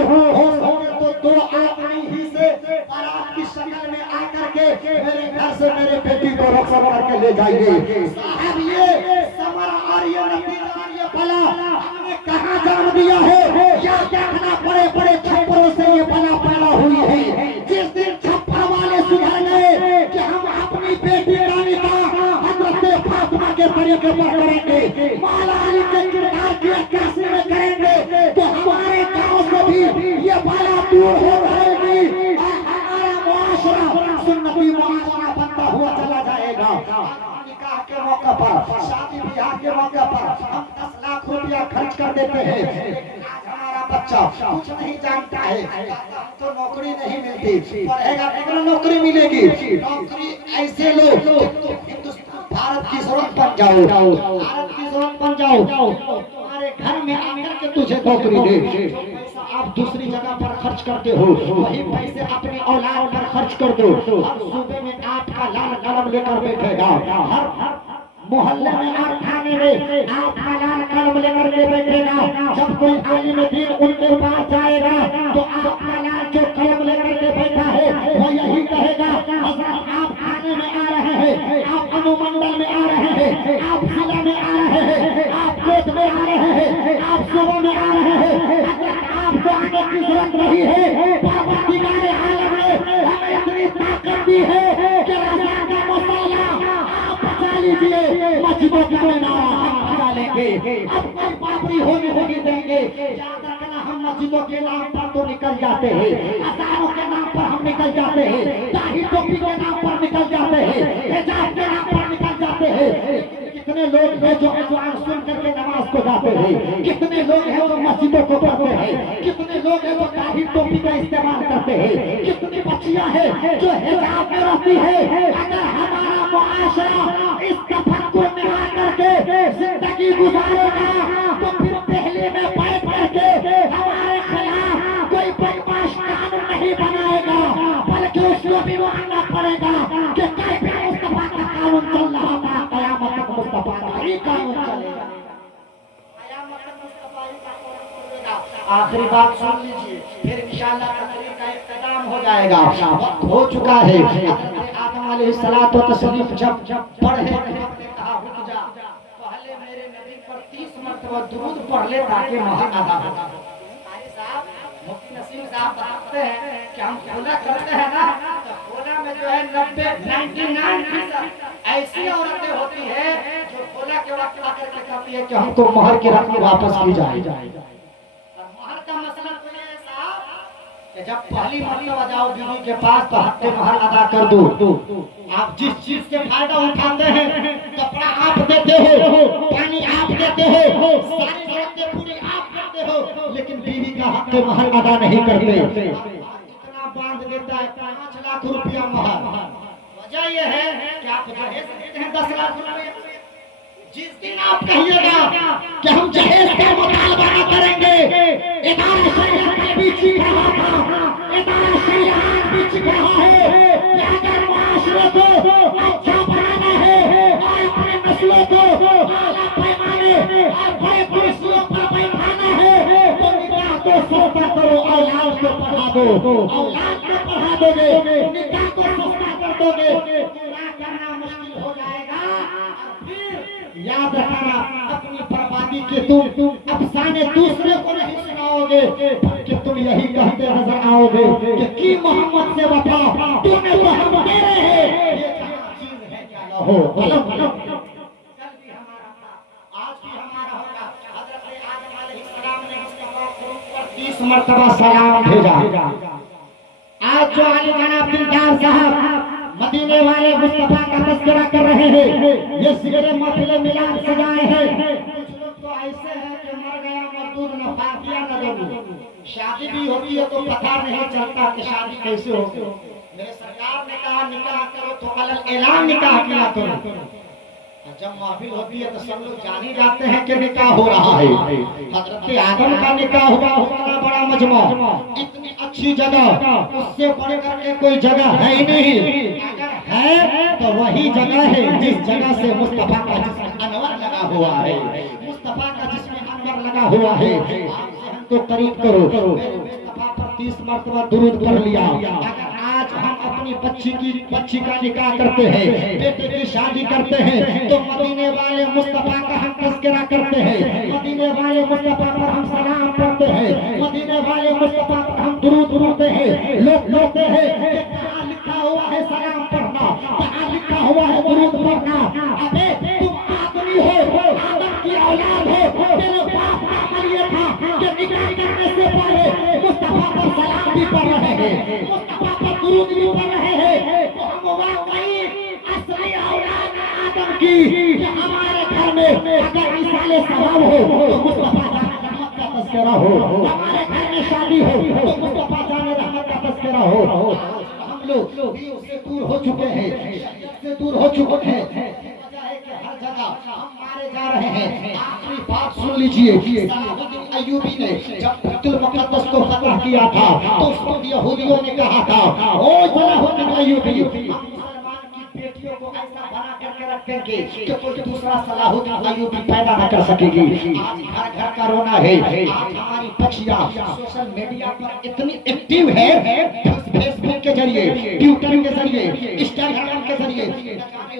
तो 2 आदमी ही से बारात की शक्ल में आकर के मेरे घर से मेरे बेटी को रखवाल करके ले जाएंगे। साहब ये समरा और ये नतीजा ये भला हमने कहाँ जान दिया है, क्या देखना बड़े बड़े छप्परों से ये बला पैदा हुई है। जिस दिन छप्पर वाले सुधर गए कि हम अपनी बेटी का निकाह हजरत फातिमा के तरीके पर करेंगे, मौला अली के किरदार की अक्कासी में करेंगे तो हमारे गांव से भी ये बला दूर हो जाएगी और हमारा मुआशरा सुन्नती मुआशरा बनता हुआ चला जाएगा। शादी ब्याह के मौके पर हम 10 लाख रुपया खर्च कर देते हैं, लेकिन आज हमारा बच्चा कुछ नहीं जानता है, तो नौकरी नहीं मिलती, पढ़ेगा तो नौकरी मिलेगी। नौकरी ऐसे लो हिंदुस्तान भारत की जरूरत बन जाओ, भारत की जरूरत बन जाओ, तुम्हारे घर में आकर के तुझे नौकरी दे। आप दूसरी जगह पर खर्च करते हो, वही पैसे अपने औलाद पर खर्च कर दो। हर सूबे में आपका लाल कलम लेकर बैठेगा, हर मोहल्ले में और थाने में आपका लाल कलम लेकर के बैठेगा। जब कोई आलिम दीन उनके पास जाएगा तो आपका लाल जो कलम लेकर के बैठा है वो यही कहेगा, आप थाने में आ रहे हैं, आप अनुमंडल में आ रहे हैं, आप जिला में आ रहे हैं, आप कोर्ट में आ रहे हैं, आप सूबे में आ रहे हैं। आपको आने की जरूरत नहीं है, परवरदिगार आलम ने हमें इतनी ताकत दी है कि रज़ा का मसाला आप बचा लीजिए, मस्जिदों का मीनार बचा लेंगे, अब कोई बाबरी होगी देंगे। याद रखना, हम मस्जिदों के नाम पर तो निकल जाते हैं, अज़ानों के नाम पर हम निकल जाते हैं, दाढ़ी टोपी के नाम पर निकल जाते हैं, हिजाब के नाम पर निकल जाते हैं। कितने लोग हैं जो कुरान सुन करके नमाज को जाते हैं, कितने लोग हैं जो मस्जिदों को पढ़ते हैं, कितने लोग हैं जो दाढ़ी टोपी का इस्तेमाल करते हैं, कितनी बच्चियां हैं जो हिजाब में रहती है। अगर हमारा मुआशरा इस तफक्कुर में आकर के जिंदगी गुजारेगा तो फिर पहले में बैठ करके हमारे खिलाफ कोई बदमाश कानून नहीं बनाएगा, बल्कि उसको भी मानना पड़ेगा कि कैफे मुस्तफा का कानून चल रहा था, कयामत तक मुस्तफा का ही कानून चलेगा, कयामत तक मुस्तफा ही का कानून चलेगा। आखिरी बात सुन लीजिए, फिर इंशाअल्लाह तकरीर का इख्तिताम हो जाएगा। वक्त हो चुका है। आदम अलैहिस्सलातु तस्लीफ जब पढ़े, कहा रुक जा, पहले मेरे नबी पर 30 मरतबा दुरूद पढ़ ले ताकि महक अदा हो। कारी साहब, मुफ्ती नसीम साहब बताते हैं कि हम खोला करते हैं ना, तो खोला में जो है 99% ऐसी औरतें होती है जो खोला के वक्त आकर के कहती है कि हमको महर की रकम वापस की जाए। और महर का मसला तो ये है साहब कि जब पहली मरतबा जाओ बीवी के पास तो हफ्ते महर अदा कर दो। आप जिस चीज से फायदा उठाते हैं, कपड़ा आप देते हो, पानी आप देते हो, सारी जरूरतें पूरी आप करते हो, लेकिन बीवी का हफ्ते महर अदा नहीं करते। इतना बांध देता है 5 लाख रुपया महर। वजह यह है कि आप जहेज देते हैं 10 लाख रुपया। जिस दिन आप कहिएगा कि हम जहेज का मुतालबा न करेंगे, इदारा शरीयत का भी चीख रहा था, इदारा शरीयत भी चीख रहा है कि अगर माशरे को अच्छा बनाना है और अपने नस्लों को आला पैमाने और बड़े कुर्सियों पर बैठाना है तो निकाह को सस्ता करो, औलाद को पढ़ा दो। औलाद को पढ़ा दोगे, निकाह को सस्ता कर दोगे, निकाह करना मुश्किल हो जाएगा। याद रखना, अपनी बर्बादी के तुम अफसाने दूसरे को नहीं सुनाओगे, बल्कि तुम यही कहते नजर आओगे कि मोहम्मद से वफा तूने तो हम दे रहे हैं। ये चीज है क्या हो, कल भी हमारा था, आज भी हमारा होगा। हजरत आदम अलैहिस्सलाम ने मुस्तफा को ऊपर 30 मरतबा सलाम भेजा। आज जो अली जनाब दिलदार साहब मदीने वाले मुस्तफा का तज़किरा कर रहे हैं, ये सिगरे महफिल मिलाद सजाए हैं। कुछ लोग तो ऐसे हैं कि मर गया मरदूद न फातिया न दो। शादी भी होती है तो पता नहीं चलता कि शादी कैसे होगी। मेरे सरकार ने कहा निकाह करो तो अलग ऐलान निकाह किया करो। जब महफिल होती है तो सब लोग जान ही जाते हैं कि निकाह हो रहा है। हजरत आदम का निकाह हुआ, उतना बड़ा मजमा, इतनी अच्छी जगह, उससे बढ़ करके कोई जगह है ही नहीं। अगर है तो वही जगह है जिस जगह से मुस्तफा का जिस्म अनवर लगा हुआ है, मुस्तफा का जिस्म अनवर लगा हुआ है। आपसे हमको करीब करो, मुस्तफा पर 30 मरतबा दुरूद पढ़ लिया। अगर आज हम अपनी बच्ची का निकाह करते हैं, बेटे की शादी करते हैं, तो मदीने वाले मुस्तफा का हम तज़किरा करते हैं, मदीने वाले मुस्तफा पर हम सलाम पढ़ते हैं, मदीने वाले मुस्तफा पर हम दुरूद पढ़ते हैं। लोग लोते हैं कि कहाँ लिखा हुआ है सलाम पढ़ना, कहाँ लिखा हुआ है दुरूद पढ़ना। अबे तुम आदमी हो, आदम की औलाद हो, तेरे बाप का अमल ये था कि निकाह करने से पहले मुस्तफा पर सलाम भी पढ़ रहे हैं, मुस्तफा पर दुरूद भी पढ़ रहे हैं। तो हम वाकई असली औलाद आदम की कि हमारे घर में अगर मिसाले सवाब हो तो मुस्तफा जाने रहमत का तज़किरा हो, हमारे घर में शादी हो तो मुस्तफा जाने रहमत का तज़किरा हो। हम लोग भी उससे दूर हो चुके हैं, शरीयत से दूर हो चुके हैं। वजह है कि हर जगह हम मारे जा रहे हैं। आखिरी बात सुन लीजिए, सलाहुद्दीन अय्यूबी ने जब बैतुल मुक़द्दस को फतह किया था तो उसको यहूदियों ने कहा था, ओ सलाहुद्दीन अय्यूबी, बेटियों को ऐसा बना करके रखेंगे कि कोई दूसरा सलाहुद्दीन अय्यूबी पैदा न कर सकेगी। आज घर घर का रोना है। आज हमारी बच्चियां सोशल मीडिया पर इतनी एक्टिव है, फेसबुक के जरिए, ट्विटर के जरिए, इंस्टाग्राम के जरिए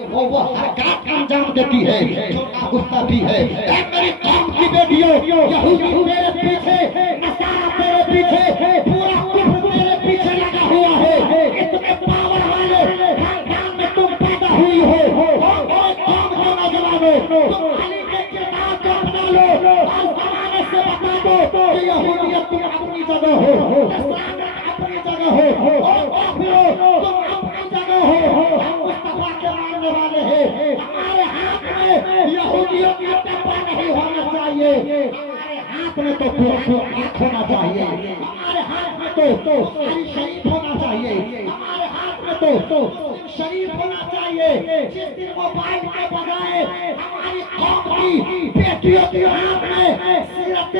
वो हर काम का अंजाम देती है जो नागुस्ताखी है। मेरी कौम की बेटियों, यहूदी मेरे पीछे, नसारा मेरे पीछे, पूरा कुफ्र मेरे पीछे लगा हुआ है। इतने पावर वाले खानदान में तुम पैदा हुई हो और कौम के नौजवानों, तुम अली के किरदार को अपना लो और जमाने से बता दो कि यहूदियत तुम अपनी जगह हो, नसारा अपनी जगह हो और काफिरों तुम अपनी जगह हो। हम मुस्तफा के मानने वाले हैं। हमारे हाथ में यहूदियों की टप्पा नहीं होना चाहिए। हमारे हाथ में तो हाथ होना चाहिए। हमारे हाथ में तो शरीफ होना चाहिए। हमारे हाथ में तो शरीफ होना चाहिए। जिस दिन मोबाइल के बजाय हमारी कौम की बेटियों के हाथ में सीरत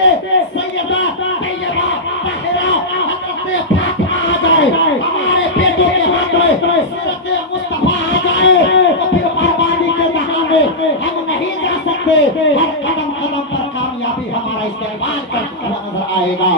सैयदा तैयबा ताहिरा हज़रत फातिमा आ जाए, हमारे बेटों के हाथ में सीरत मुस्तफा आ जाए, तो फिर बर्बादी के जहां में हम नहीं जा सकते। हर कदम कदम पर कामयाबी हमारा इस्तेमाल करता हुआ नजर आएगा।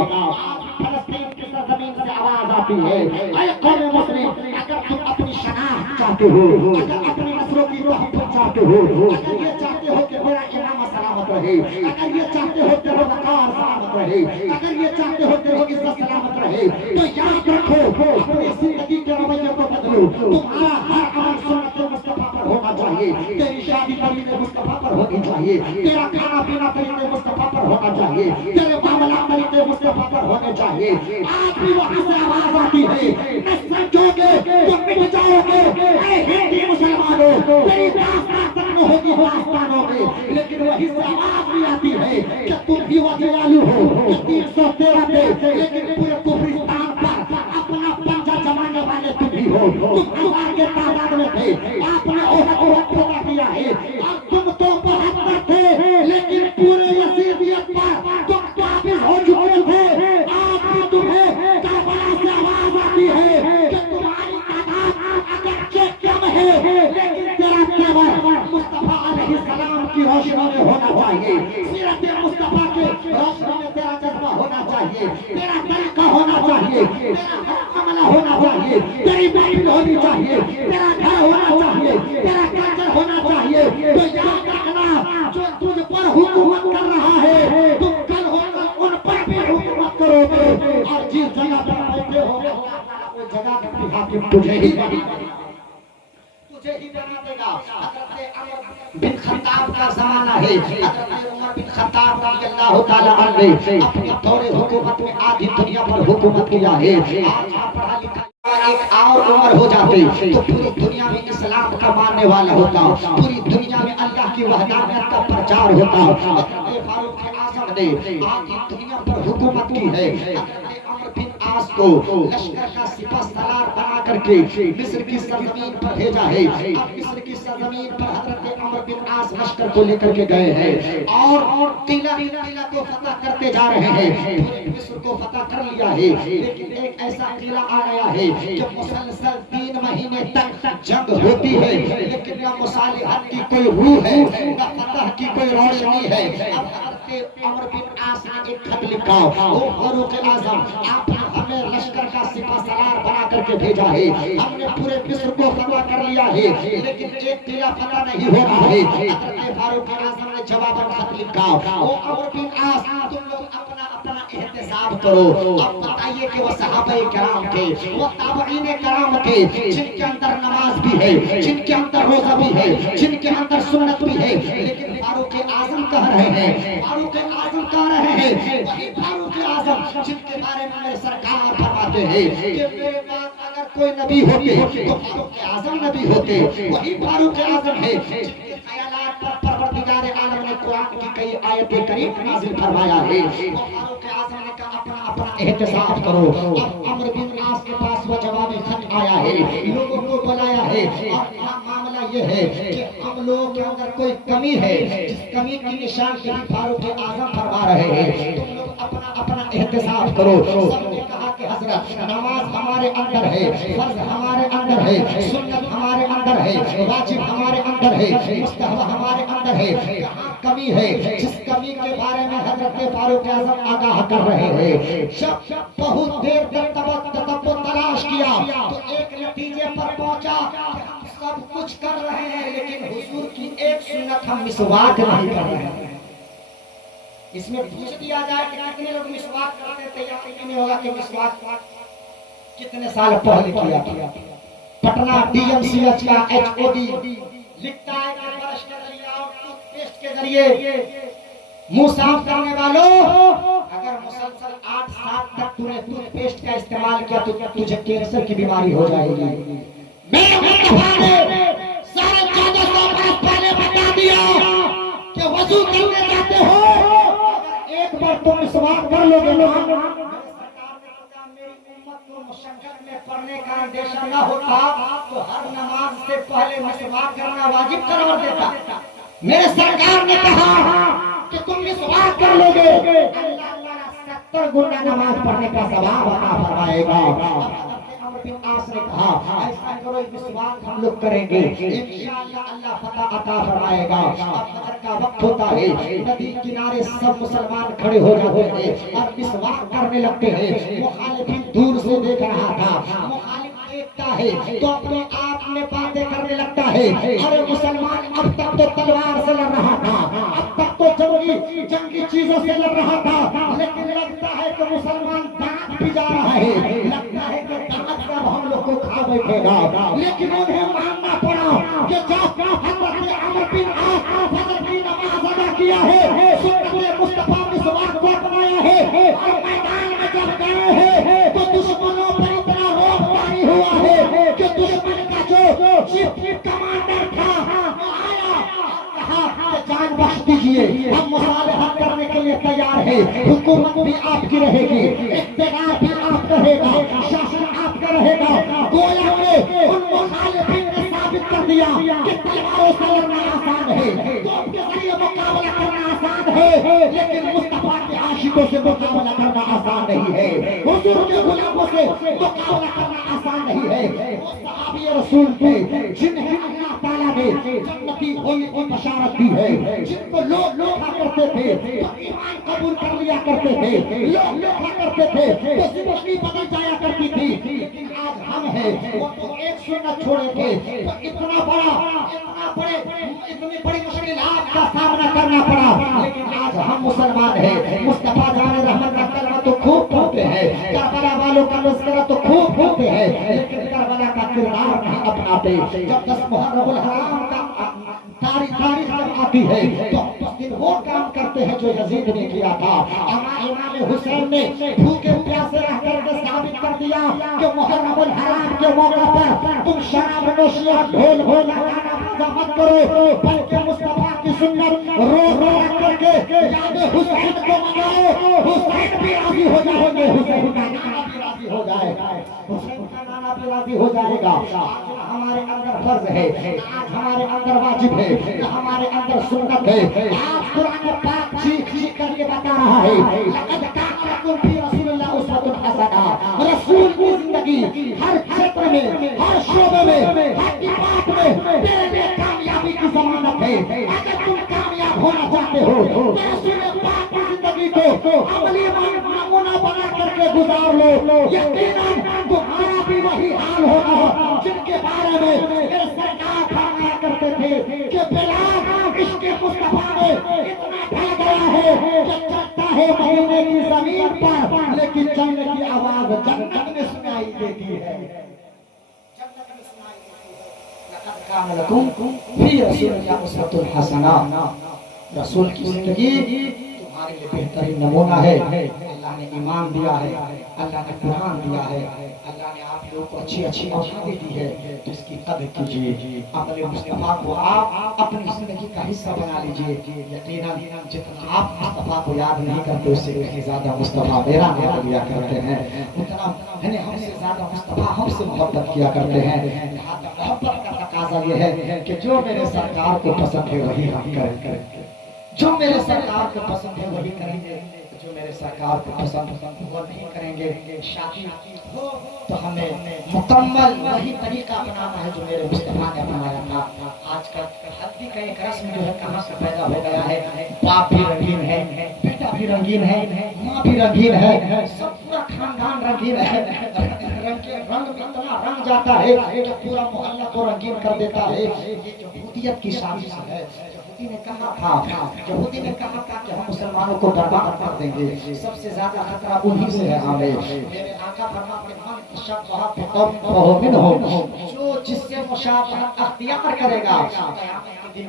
फलस्तीन की सरजमीन से आवाज आती है, ऐ कौम मुस्लिम, अगर तुम अपनी शनाख्त चाहते हो, अगर अपनी नस्लों की तहफ़्फ़ुज़ चाहते हो, अगर ये चाहते हो कि मेरा इमाम सलामत रहे, अगर ये चाहते हो कि वक़ार सलामत रहे, अगर ये चाहते हो कि इज्जत सलामत रहे, तो याद रखो अपनी जिंदगी के रवैये को बदलो। तुम्हारा हर अमल सुन्नत मुस्तफा पर होना चाहिए। तेरी शादी तरीक़े मुस्तफा पर होनी चाहिए। तेरा खाना पीना तरीक़े मुस्तफा पर होना चाहिए। तेरे मामला तरीक़े मुस्तफा पर होने चाहिए। आज भी वहाँ से आवाज आती है, न समझोगे तो मिट जाओगे। ऐ हिंदी मुसलमानों, तेरी दास्तान तक होगी दास्तानों में, लेकिन वही से आवाज भी आती है कि तुम भी वजयालू हो 313 पे, लेकिन पूरे कुफरिस्तान पर अपना पंजा जमाने वाले तुम ही हो। तुम हजार के तादाद में थे, आपने ओहद पूरा किया है। और तुम तो 72 थे, लेकिन पूरे यजीदियत पर तुम काबिज हो चुके थे। आज भी तुम्हें करबला से आवाज आती है कि तुम्हारी तादाद अगरचे कम है, लेकिन तेरा तेवर मुस्तफा अलैहिस्सलाम की रोशनी में होना चाहिए। सीरत मुस्तफा के रोशनी में तेरा जज्बा होना चाहिए, तेरा तरीका होना चाहिए, तेरा अमल होना चाहिए, तेरी महफिल होनी चाहिए, तेरा घर होना चाहिए, तेरा कल्चर होना चाहिए। तो याद रखना, जो तुझ पर हुकूमत कर रहा है, तुम कल होकर उन पर भी हुकूमत करोगे। और जिस जगह पर बैठे हो उस जगह का हाकिम तुझे ही बना देगा। हज़रत उमर बिन खत्ताब का ज़माना है। हज़रत उमर बिन खत्ताब रज़ियल्लाहु ताला अन्हु अपने दौरे हुकूमत में आधी दुनिया पर हुकूमत किया है। आज पढ़ा लिखा एक और उमर हो जाते तो पूरी दुनिया में इस्लाम का मानने वाला होता, पूरी दुनिया में अल्लाह की वहदानियत का प्रचार होता। फारूक आज़म ने आज दुनिया पर हुकूमत की है। अमर बिन आस को लश्कर का सिपह सलार बना करके मिस्र की सरजमीन पर भेजा है। अब मिस्र की सरजमीन पर हज़रत अमर बिन आस लश्कर को लेकर के गए हैं और किला को फतह करते जा रहे हैं। पूरे मिस्र को फतह कर लिया है, लेकिन एक ऐसा किला आ गया है कि मुसलसल 3 महीने तक जंग होती है, लेकिन न मुसालिहत की कोई रूह है, न फतह की कोई रोशनी है। अब हज़रत अमर बिन आस ने एक खत लिखा, ओ फारूक आज़म, आपने हमें लश्कर का सिपह सलार बना करके भेजा है, हमने पूरे मिस्र को फतह कर लिया है, लेकिन एक किला फतह नहीं हो रहा है। हज़रत फारूक आज़म ने जवाबन खत लिखा, ओ अमर बिन आस, तुम लोग अपना एहतसाब करो। अब बताइए कि वो सहाबाए किराम थे, वो ताबईने किराम थे, जिनके अंदर नमाज भी है, जिनके अंदर रोजा भी है, जिनके अंदर सुन्नत भी है, लेकिन फारूक आज़म कह रहे हैं, फारूक आज़म कह रहे हैं, वही फारूक आज़म जिनके बारे में मेरे सरकार फरमाते फरमाते हैं कि मेरे बाद अगर कोई नबी होते तो फारूक आजम नबी होते। वही फारूक आजम है जिनके ख्यालात पर परवरदिगार आलम ने कुरान की कई आयतें करीम नाज़िल फरमाया है। तो फारूक आजम ने कहा अपना अपना एहतसाब करो। अब अमर बिन आस के पास वह जवाबी खत आया है, लोगों को बुलाया है और मामला ये है कि हम लोगों के अंदर कोई कमी है, जिस कमी की निशानदेही फारूक आजम फरमा रहे हैं। तुम लोग अपना अपना एहतसाब करो। सबने कहा कि हजरत नमाज हमारे अंदर है, फर्ज हमारे अंदर है, सुन्नत हमारे अंदर है, वाजिब हमारे अंदर है, मुस्तहब हमारे अंदर है। कहाँ कमी है? जिस कमी के बारे में हजरत फारूक आजम आगाह कर रहे हैं। जब बहुत देर तक तबत्तुब तलाश किया तो एक नतीजे पर पहुंचा कि हम सब कुछ कर रहे हैं लेकिन हुजूर की एक सुन्नत हम मिसवाक नहीं कर रहे हैं। इसमें पूछ दिया जाए कि कितने लोग मिसवाक करते थे, या नहीं होगा कि मिसवाक कितने साल पहले किया था। पटना डीएमसीएच का एचओडी लिखता है कि ब्रश के जरिए और टूथपेस्ट के जरिए मुंह साफ करने वालों, अगर मुसलसल 8 साल तक तूने टूथपेस्ट का इस्तेमाल किया तो तुझे कैंसर की बीमारी हो जाएगी। मेरे मुस्तफा ने 1450 बरस पहले बता दिया कि वजू करने जाते हो, एक बार तुम मिसवाक कर लोगे ना। मुशक्कत में पढ़ने का अंदेशा न होता तो हर नमाज से पहले मिसवाक करना वाजिब करार देता। मेरे सरकार ने कहा कि तुम मिसवाक कर लोगे, अल्लाह 70 गुना नमाज पढ़ने का सवाब अता फरमाएगा। अमर बिन आस ने कहा ऐसा करो, मिसवाक हम लोग करेंगे, इंशाअल्लाह अल्लाह फतह अता फरमाएगा। अब फजर का वक्त होता है, नदी किनारे सब मुसलमान खड़े हो जाते हैं और मिसवाक करने लगते हैं। मुखालिफिन दूर से देख रहा था, मुखालिफ देखता है तो अपने आप में बातें करने लगता है, अरे मुसलमान अब तक तो तलवार से लड़ रहा था, अब तक तो जंगी चीजों से लड़ रहा था, लेकिन लगता है कि मुसलमान दांत भी जा रहा है, लगता है कि दांत सब हम लोग को खा बैठेगा। लेकिन उन्हें मानना पड़ा कि जब हजरत अमर बिन आस फजर की नमाज अदा किया है, सुन्नत मुस्तफा मिसवाक को अपनाया है और मैदान में जब गए हैं तो दुश्मनों पर इतना रोब जारी हुआ है कि दुश्मन का जो चीफ कमांडर था वो आया और कहा कि जान बख्श दीजिए, हम मुसालहा करने के लिए तैयार हैं, हुकूमत भी आपकी रहेगी, इख्तियार भी आपका रहेगा, शासन आपका रहेगा। गोया में उन मुखालिफिन ने साबित कर दिया कि तलवारों से लड़ना आसान है, तोप के जरिए मुकाबला करना आसान है, लेकिन मुस्तफा के आशिकों से मुकाबला करना आसान नहीं है, हुजूर के गुलामों से मुकाबला करना आसान नहीं है। वो सहाबी रसूल थे जिन्हें अल्लाह ताला ने जन्नती होने की बशारत दी है, जिनको लोग लोहा करते थे तो ईमान कबूल कर लिया करते थे, लोग लोहा करते थे तो जिंदगी बदल जाया करती थी। लेकिन आज हम हैं, वो तो एक सुन्नत छोड़े थे तो इतना इतनी बड़ी मुश्किलात का सामना करना पड़ा। लेकिन आज हम मुसलमान हैं, मुस्तफा जाने रहमत का कलमा तो खूब पढ़ते हैं, करबला वालों का तज़किरा तो खूब पढ़ते हैं, लेकिन करबला का किरदार नहीं अपनाते। जब 10 मुहर्रम हराम का तारीख जब आती है तो उस दिन वो काम करते हैं जो यजीद ने किया था। इमाम हुसैन ने भूखे प्यासे रह करके साबित कर दिया कि मुहर्रम हराम के मौके पर तुम शराब नोशी और ढोल गाना बजा मत करो, बल्कि मुस्तफा की सुन्नत रो रो करके याद हुसैन को मनाओ, हुसैन भी राजी हो जाएंगे, हुसैन का नाना भी राजी हो जाएगा, हुसैन का नाना भी राजी हो जाएगा। हमारे अंदर फर्ज है, आज हमारे अंदर वाजिब है, हमारे अंदर सुन्नत है। आज कुरान पाक चीख करके बता रहा है लक़द काना लकुम फी रसूलिल्लाह उस्वतुन हसना। रसूल की जिंदगी हर क्षेत्र में, हर शोबे में, हर डिपार्ट में तेरे लिए कामयाबी की जमानत है। अगर तुम कामयाब होना चाहते हो तो रसूल पाक की जिंदगी को अमली नमूना बना करके गुजार लो, यकीनन तुम्हारा भी वही हाल होगा जिनके बारे में मेरे सरकार फरमाया करते थे कि बिलाल इश्क़ मुस्तफा में इतना ढल गया है कि चलता है मदीने की जमीन पर, लेकिन चलने की आवाज जन्नत में सुनाई देती है, जन्नत में सुनाई देती है। लक़द काना लकुम फी रसूलिल्लाह उस्वतुन हसना। रसूल की जिंदगी हमारे लिए बेहतरीन नमूना है। अल्लाह ने ईमान दिया है, अल्लाह ने कुरान दिया है, अल्लाह ने आप लोगों को अच्छी अच्छी औलादें दी है, तो इसकी कदर कीजिए। अपने मुस्तफा को आप अपनी जिंदगी का हिस्सा बना लीजिए। यकीनन जितना आप मुस्तफा को याद नहीं करते उससे कहीं ज्यादा मुस्तफा मेरा नाम लिया करते हैं, उतना हमसे ज्यादा मुस्तफा हमसे मोहब्बत किया करते हैं। मोहब्बत का तकाजा ये है कि जो मेरे सरकार को पसंद है वही हम करेंगे, जो मेरे सरकार को पसंद है वही करेंगे, जो मेरे सरकार को पसंद वो नहीं करेंगे। शादी हो तो हमें मुकम्मल वही तरीका अपनाना है जो मेरे मुस्तफा ने अपनाया था। आजकल हल्दी का एक रस्म जो है कहाँ से पैदा हो गया है, बाप भी रंगीन है, बेटा भी रंगीन है, माँ भी रंगीन है, सब पूरा खानदान रंगीन है। रंग इतना रंग जाता है कि पूरा मोहल्ला को रंगीन कर देता है। ये यहूदियत की साजिश है। यहूदी ने कहा था कि हम मुसलमानों को बर्बाद कर देंगे, सबसे ज्यादा खतरा उन्हीं से है हमें। मेरे आका फरमाते हैं जो जिससे मुशाबहत अख्तियार करेगा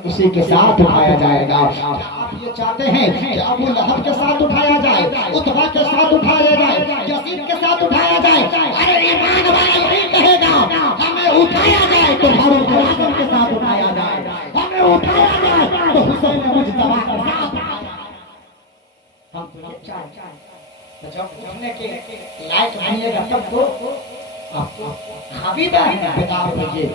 उसी के साथ उठाया जाएगा। आप ये चाहते हैं कि अबू लहब के साथ उठाया जाए, उतबा के साथ उठाया जाए, यजीद के साथ उठाया जाए? अरे ईमान वाला यही कहेगा हमें उठाया जाए तो फारूक आजम के साथ उठाया जाए, हमें उठाया जाए तो हुसैन मुज्तबा के साथ। हम तो ये चाहते हैं तो जब उठने के लायक बनिएगा तब तो आपको हबीबा है बेदार होइए।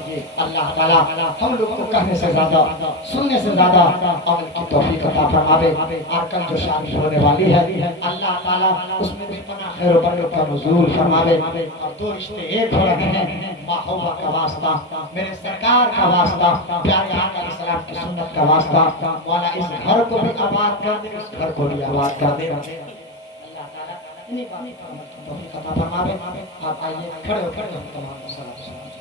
अल्लाह ताला हम लोगों को कहने से ज्यादा सुनने से ज्यादा अमल की तौफीक अता फरमावे। और कल जो शादी होने वाली है अल्लाह ताला उसमें भी पना खैर बरकत का नज़ूल फरमावे। और दो रिश्ते एक हो रहे हैं, माहौबा का वास्ता, मेरे सरकार का वास्ता, प्यारे आका अलैहि सलाम की सुन्नत का वास्ता, वाला इस घर को भी आबाद कर दे, उस घर को भी आबाद कर दे। अल्लाह ताला इन्हीं बातों का तौफीक अता फरमावे। आप आइए खड़े हो तमाम सलाम।